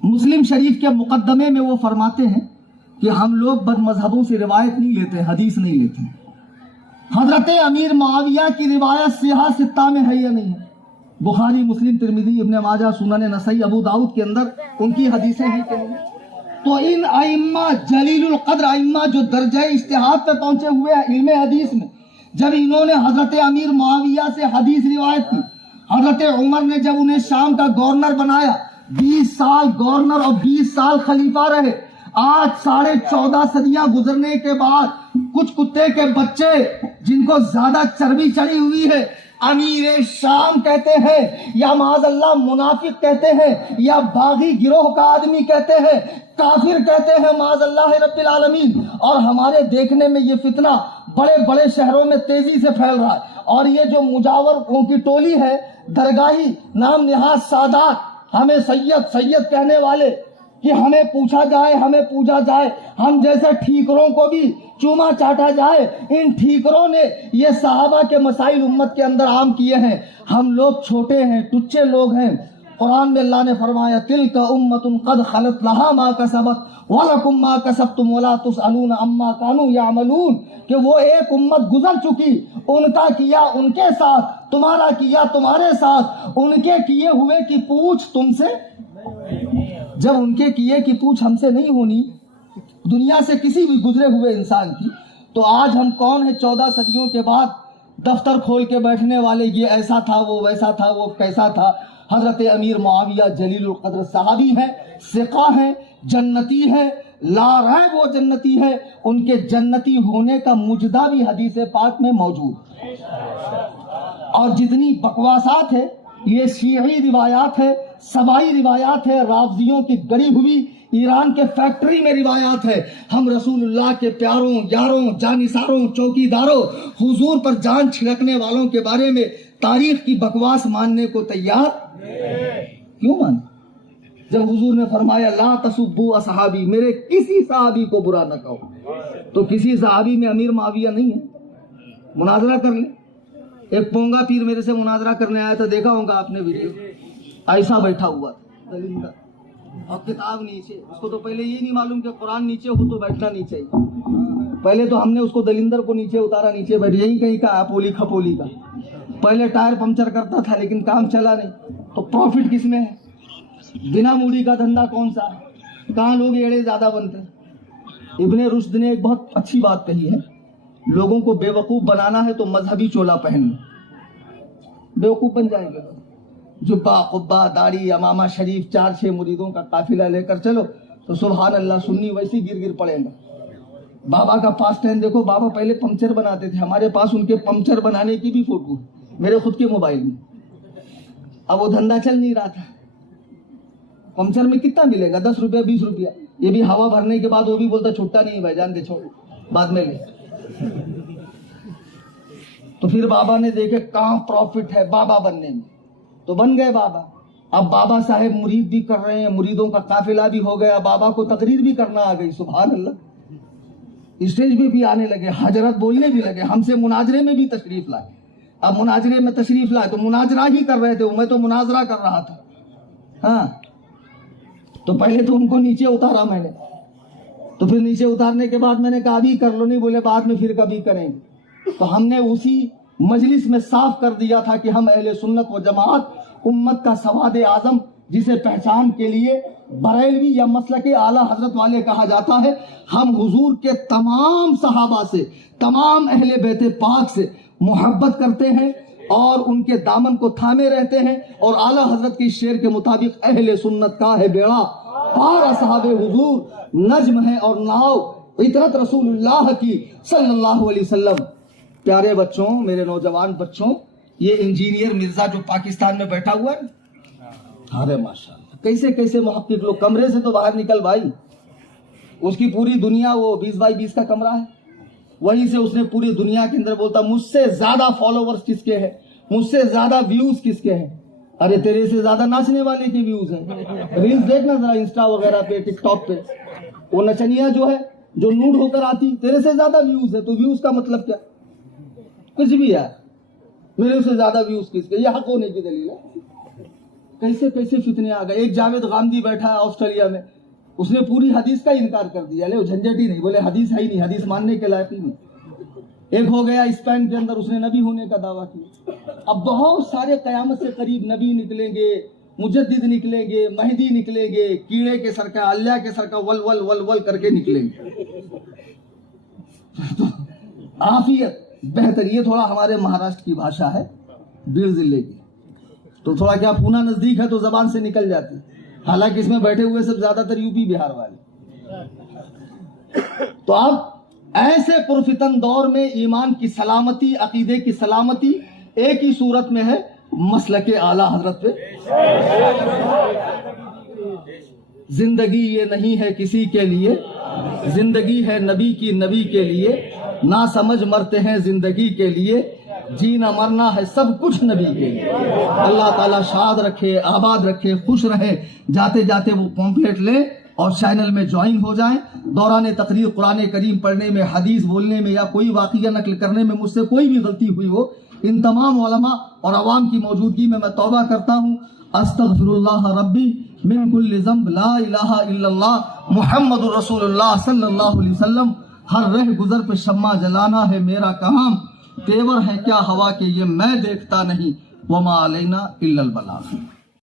مسلم شریف کے مقدمے میں وہ فرماتے ہیں کہ ہم لوگ بد مذہبوں سے روایت نہیں لیتے، حدیث نہیں لیتے۔ حضرت امیر معاویہ کی روایت سیاہ ستہ میں ہے یا نہیں ہے؟ بخاری، مسلم، ترمذی، ابن ماجہ، سنن نسائی، ابو داؤد کے اندر ان کی حدیثیں ہیں کہ نہیں؟ تو ان ائمہ جلیل القدر ائمہ جو درجہ اجتہاد پہ پہنچے ہوئے ہیں علم حدیث میں، جب انہوں نے حضرت امیر معاویہ سے حدیث روایت کی، حضرت عمر نے جب انہیں شام کا گورنر بنایا، 20 سال گورنر اور 20 سال خلیفہ رہے، آج 14.5 صدیاں گزرنے کے بعد کچھ کتے کے بچے جن کو زیادہ چربی چڑھی ہوئی ہے امیر شام کہتے ہیں، یا معاذ اللہ منافق کہتے ہیں، یا باغی گروہ کا آدمی کہتے ہیں، کافر کہتے ہیں معاذ اللہ رب العالمین۔ اور ہمارے دیکھنے میں یہ فتنہ بڑے بڑے شہروں میں تیزی سے پھیل رہا ہے، اور یہ جو مجاوروں کی ٹولی ہے، درگاہی نام نہاد سادات، ہمیں سید سید کہنے والے، کہ ہمیں پوچھا جائے، ہمیں پوجا جائے، ہم جیسے ٹھیکروں کو بھی چوما چاٹا جائے، ان ٹھیکروں نے یہ صحابہ کے مسائل امت کے اندر عام کیے ہیں۔ ہم لوگ چھوٹے ہیں، ٹچے لوگ ہیں۔ قرآن میں اللہ نے فرمایا، تلک امۃ قد خلت لہا ما کسبت ولکم ما کسبتم ولا تسألون عما كانوا يعملون، کہ وہ ایک امت گزر چکی، ان کا کیا ان کے ساتھ، تمہارا کیا تمہارے ساتھ، ان کے کیے ہوئے کی پوچھ تم سے، جب ان کے کیے کی پوچھ ہم سے نہیں ہونی دنیا سے کسی بھی گزرے ہوئے انسان کی، تو آج ہم کون ہیں 14 صدیوں کے بعد دفتر کھول کے بیٹھنے والے، یہ ایسا تھا، وہ ویسا تھا، وہ کیسا تھا۔ حضرت امیر معاویہ جلیل القدر صحابی ہیں، ثقہ ہیں، جنتی ہیں، لا ریب وہ جنتی ہے، ان کے جنتی ہونے کا مجدہ بھی حدیث پاک میں موجود۔ اور جتنی بکواسات ہے، یہ شیعی روایات ہے، سبائی روایات ہے، رافضیوں کی گڑی ہوئی، ایران کے فیکٹری میں روایات ہے۔ ہم رسول اللہ کے پیاروں، یاروں، جانثاروں، چوکیداروں، حضور پر جان چھڑکنے والوں کے بارے میں تاریخ کی بکواس ماننے کو تیار کیوں مانے؟ جب حضور نے فرمایا لا تسبوا اصحابی، میرے کسی صحابی کو برا نہ کہو، تو کسی صحابی میں امیر معاویہ نہیں ہے؟ مناظرہ کر لیں. ایک پونگا پیر میرے سے مناظرہ کرنے آیا تھا، دیکھا ہوگا آپ نے ویڈیو، ایسا بیٹھا ہوا تھا اور کتاب نیچے. اس کو تو پہلے یہ نہیں معلوم کہ قرآن نیچے ہو تو بیٹھنا نہیں چاہیے. پہلے تو ہم نے اس کو دلندر کو نیچے اتارا، نیچے بیٹھ، یہی کہیں کا اپولی کھپولی کا. پہلے ٹائر پنچر کرتا تھا لیکن کام چلا نہیں، تو پروفٹ کس میں ہے؟ بنا موڑی کا دھندا کون سا ہے؟ کہاں لوگ ایڑے زیادہ بنتے ہیں. ابن رشد نے ایک بہت اچھی بات کہی ہے، لوگوں کو بے وقوف بنانا ہے تو مذہبی چولا پہن لو، بے وقوف بن جائیں گے. جبہ قبہ داڑھی امامہ شریف 4-6 مریدوں کا قافلہ لے کر چلو تو سبحان اللہ سنی ویسی گر گر پڑے گا. بابا کا پاس ٹائم دیکھو، بابا پہلے پنکچر بناتے تھے، ہمارے پاس ان کے پنکچر بنانے کی بھی فوٹو ہے میرے خود کے موبائل میں. اب وہ دھندا چل نہیں رہا تھا. پنکچر میں کتنا ملے گا؟ 10 روپیہ 20 روپیہ. یہ بھی ہوا بھرنے کے بعد وہ بھی بولتا چھٹا نہیں بھائی جان دے، چھوڑ بعد میں لے. تو پھر بابا نے دیکھے کہاں پروفٹ ہے بابا بننے میں، تو بن گئے بابا. اب بابا صاحب مرید بھی کر رہے ہیں، مریدوں کا قافلہ بھی ہو گیا، بابا کو تقریر بھی کرنا آ گئی. سبحان اللہ، اسٹیج پہ بھی آنے لگے، حضرت بولنے بھی لگے. ہم سے مناظرے میں بھی تشریف لائے. اب مناظرے میں تشریف لائے تو مناظرہ ہی کر رہے تھے، میں تو مناظرہ کر رہا تھا. ہاں، تو پہلے تو ان کو نیچے اتارا میں نے، تو پھر نیچے اتارنے کے بعد میں نے کہا ابھی کر لو، نہیں بولے بعد میں پھر کبھی کریں گے. تو ہم نے اسی مجلس میں صاف کر دیا تھا کہ ہم اہل سنت و جماعت امت کا سواد اعظم، جسے پہچان کے لیے بریلوی یا مسلک اعلیٰ حضرت والے کہا جاتا ہے، ہم حضور کے تمام صحابہ سے، تمام اہل بیت پاک سے محبت کرتے ہیں اور ان کے دامن کو تھامے رہتے ہیں. اور اعلیٰ حضرت کی شعر کے مطابق اہل سنت کا ہے بیڑا پار اصحاب حضور، نجم ہے اور ناؤ عطرت رسول اللہ کی صلی اللہ علیہ وسلم. پیارے بچوں، میرے نوجوان بچوں، یہ انجینئر مرزا جو پاکستان میں بیٹھا ہوا ہے، ارے ماشاءاللہ کیسے کیسے محقق لوگ، کمرے سے تو باہر نکل بھائی. اس کی پوری دنیا وہ 20x20 کا کمرہ ہے، وہیں سے اس نے پوری دنیا کے اندر بولتا مجھ سے زیادہ فالوورز کس کے ہیں، مجھ سے زیادہ ویوز کس کے ہیں. ارے تیرے سے زیادہ ناچنے والے کے ویوز ہیں. ریلز دیکھنا ذرا انسٹا وغیرہ پہ، ٹک ٹاک پہ، وہ نچنیا جو ہے جو نوڈ ہو کر آتی، تیرے سے زیادہ ویوز ہے. تو ویوز کا مطلب کیا؟ کچھ بھی ہے، میرے سے زیادہ ویوز کس کے، یہ حق ہونے کی دلیل ہے. کیسے کیسے فتنے آ گئے. ایک جاوید غامدی بیٹھا ہے آسٹریلیا میں، اس نے پوری حدیث کا انکار کر دیا. لے وہ جھنجٹ ہی نہیں، بولے حدیث ہے ہی نہیں، حدیث ماننے کے لائق ہی نہیں. ایک ہو گیا اسپین کے اندر، اس نے نبی ہونے کا دعویٰ کیا. اب بہت سارے قیامت سے قریب نبی نکلیں گے، مجدد نکلیں گے، مہدی نکلیں گے، کیڑے کے سر کا اللہ کے سر کا ول ول ول ول کر کے نکلیں گے. عافیت بہتر. یہ تھوڑا ہمارے مہاراشٹر کی بھاشا ہے، بیڑ ضلع کی، تو تھوڑا کیا پونا نزدیک ہے تو زبان سے نکل جاتی، حالانکہ اس میں بیٹھے ہوئے سب زیادہ تر یو پی بہار والے. تو اب ایسے پرفتن دور میں ایمان کی سلامتی، عقیدے کی سلامتی ایک ہی صورت میں ہے، مسلک اعلیٰ حضرت پہ. زندگی یہ نہیں ہے کسی کے لیے، زندگی ہے نبی کی، نبی کے لیے. نہ سمجھ مرتے ہیں زندگی کے لیے، جینا مرنا ہے سب کچھ نبی کے لیے. اللہ تعالیٰ شاد رکھے، آباد رکھے، خوش رہے. جاتے جاتے وہ پمفلیٹ لیں اور چینل میں جوائن ہو جائیں. دوران تقریر قرآن کریم پڑھنے میں، حدیث بولنے میں یا کوئی واقعہ نقل کرنے میں مجھ سے کوئی بھی غلطی ہوئی ہو، ان تمام علماء اور عوام کی موجودگی میں توبہ کرتا ہوں. استغفر اللہ ربی من کل ذنب، لا الہ الا اللہ محمد رسول اللہ صلی اللہ علیہ وسلم. ہر رہ گزر پہ شمع جلانا ہے میرا کام، تیور ہے کیا ہوا کہ یہ میں دیکھتا نہیں، وما علینا الا البلاغ.